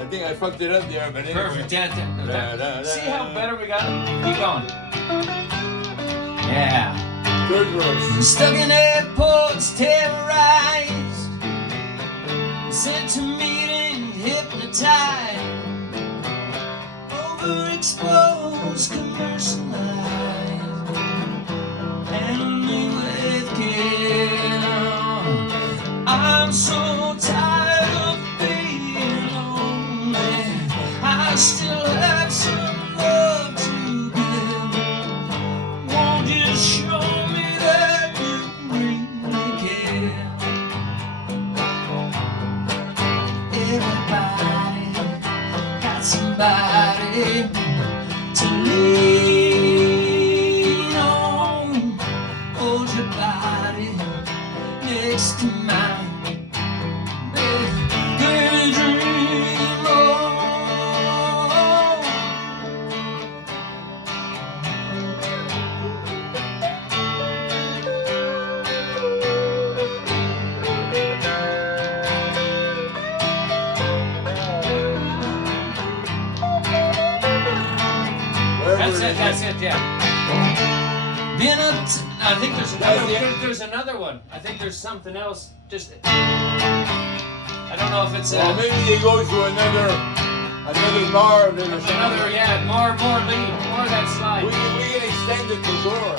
I think I fucked it up there, but anyway. Perfect. Da, da, See da. how better we got it? Keep going. Yeah. Third verse. Stuck in airports, terrorized, sent to meetings, hypnotized, overexposed, commercialized, handle me with care. I'm so tired of being lonely. I still have some love to give. Won't you show me that you really care? Everybody got somebody to lean on. Hold your body next to mine. Baby, dream on. That's it, yeah. Been up to, I think there's another one. I think there's something else. Just I don't know if it's Well, maybe they go to another bar. There's another, yeah, more lead, more of that slide. We can extend it for sure.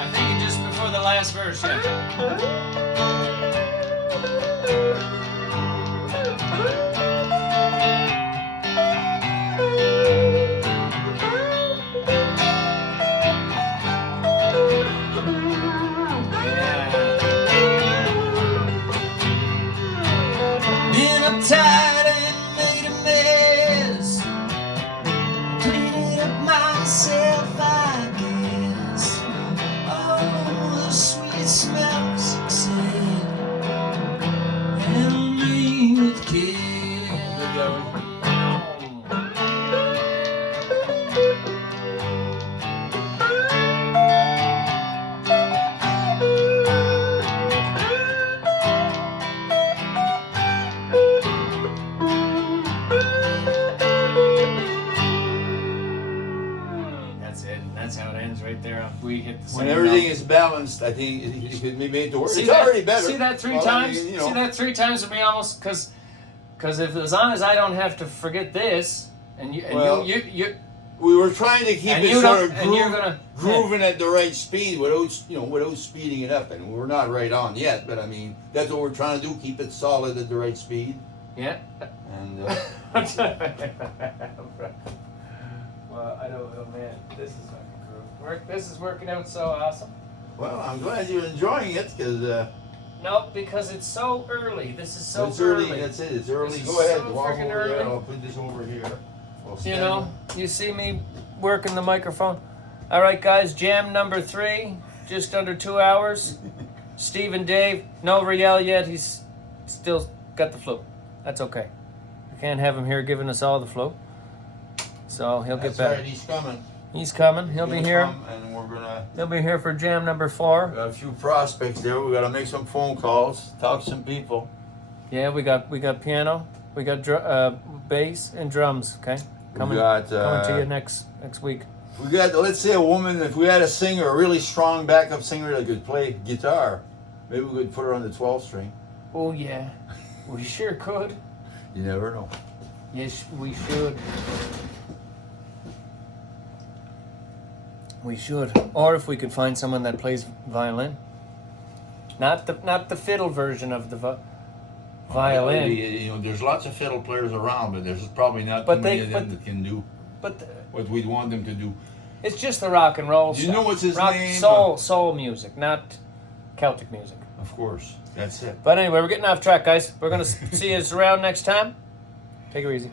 I think just before the last verse, yeah. Been uptight and made a mess, cleaning up myself, I guess. Oh, the sweet smell of success, and me That's how it ends right there. We hit the same When everything note. is balanced, I think it could be made to work. See It's that, already better. See that three Well, I times? mean, you know. See that 3 times would be almost because if as long as I don't have to forget this, and you and Well, you We were trying to keep And it you sort don't- of and you're gonna- grooving at the right speed without speeding it up, and we're not right on yet. But I mean, that's what we're trying to do: keep it solid at the right speed. yeah. And Well, I don't know, man. This is fucking cool. This is working out so awesome. well, I'm glad you're enjoying it because Nope, because it's so early. This is so it's early. That's it. It's early. This Go is ahead. so Walk freaking over there. early. I'll put this over here. I'll You stand know, you see me working the microphone. All right, guys, jam number 3, just under 2 hours. Steve and Dave, no Riel yet. He's still got the flu. That's okay. We can't have him here giving us all the flu. So he'll That's get better. right. He's coming. He's coming. He'll be He'll here. come, and we're gonna. He'll be here for jam number 4. We got a few prospects there. We got to make some phone calls, talk to some people. Yeah, we got piano, we got bass and drums. Okay, coming got, coming to you next week. We got, let's say, a woman. If we had a singer, a really strong backup singer that could play guitar, maybe we could put her on the 12th string. Oh yeah, we sure could. You never know. Yes, we should. We should, or if we could find someone that plays violin, not the fiddle version of the violin. Maybe, there's lots of fiddle players around, but there's probably not But too many they- of them but- that can do But what we'd want them to do. it's just the rock and roll. Do you stuff. know what's his rock, name? Soul music, not Celtic music. Of course, that's it. But anyway, we're getting off track, guys. We're gonna see you around next time. Take it easy.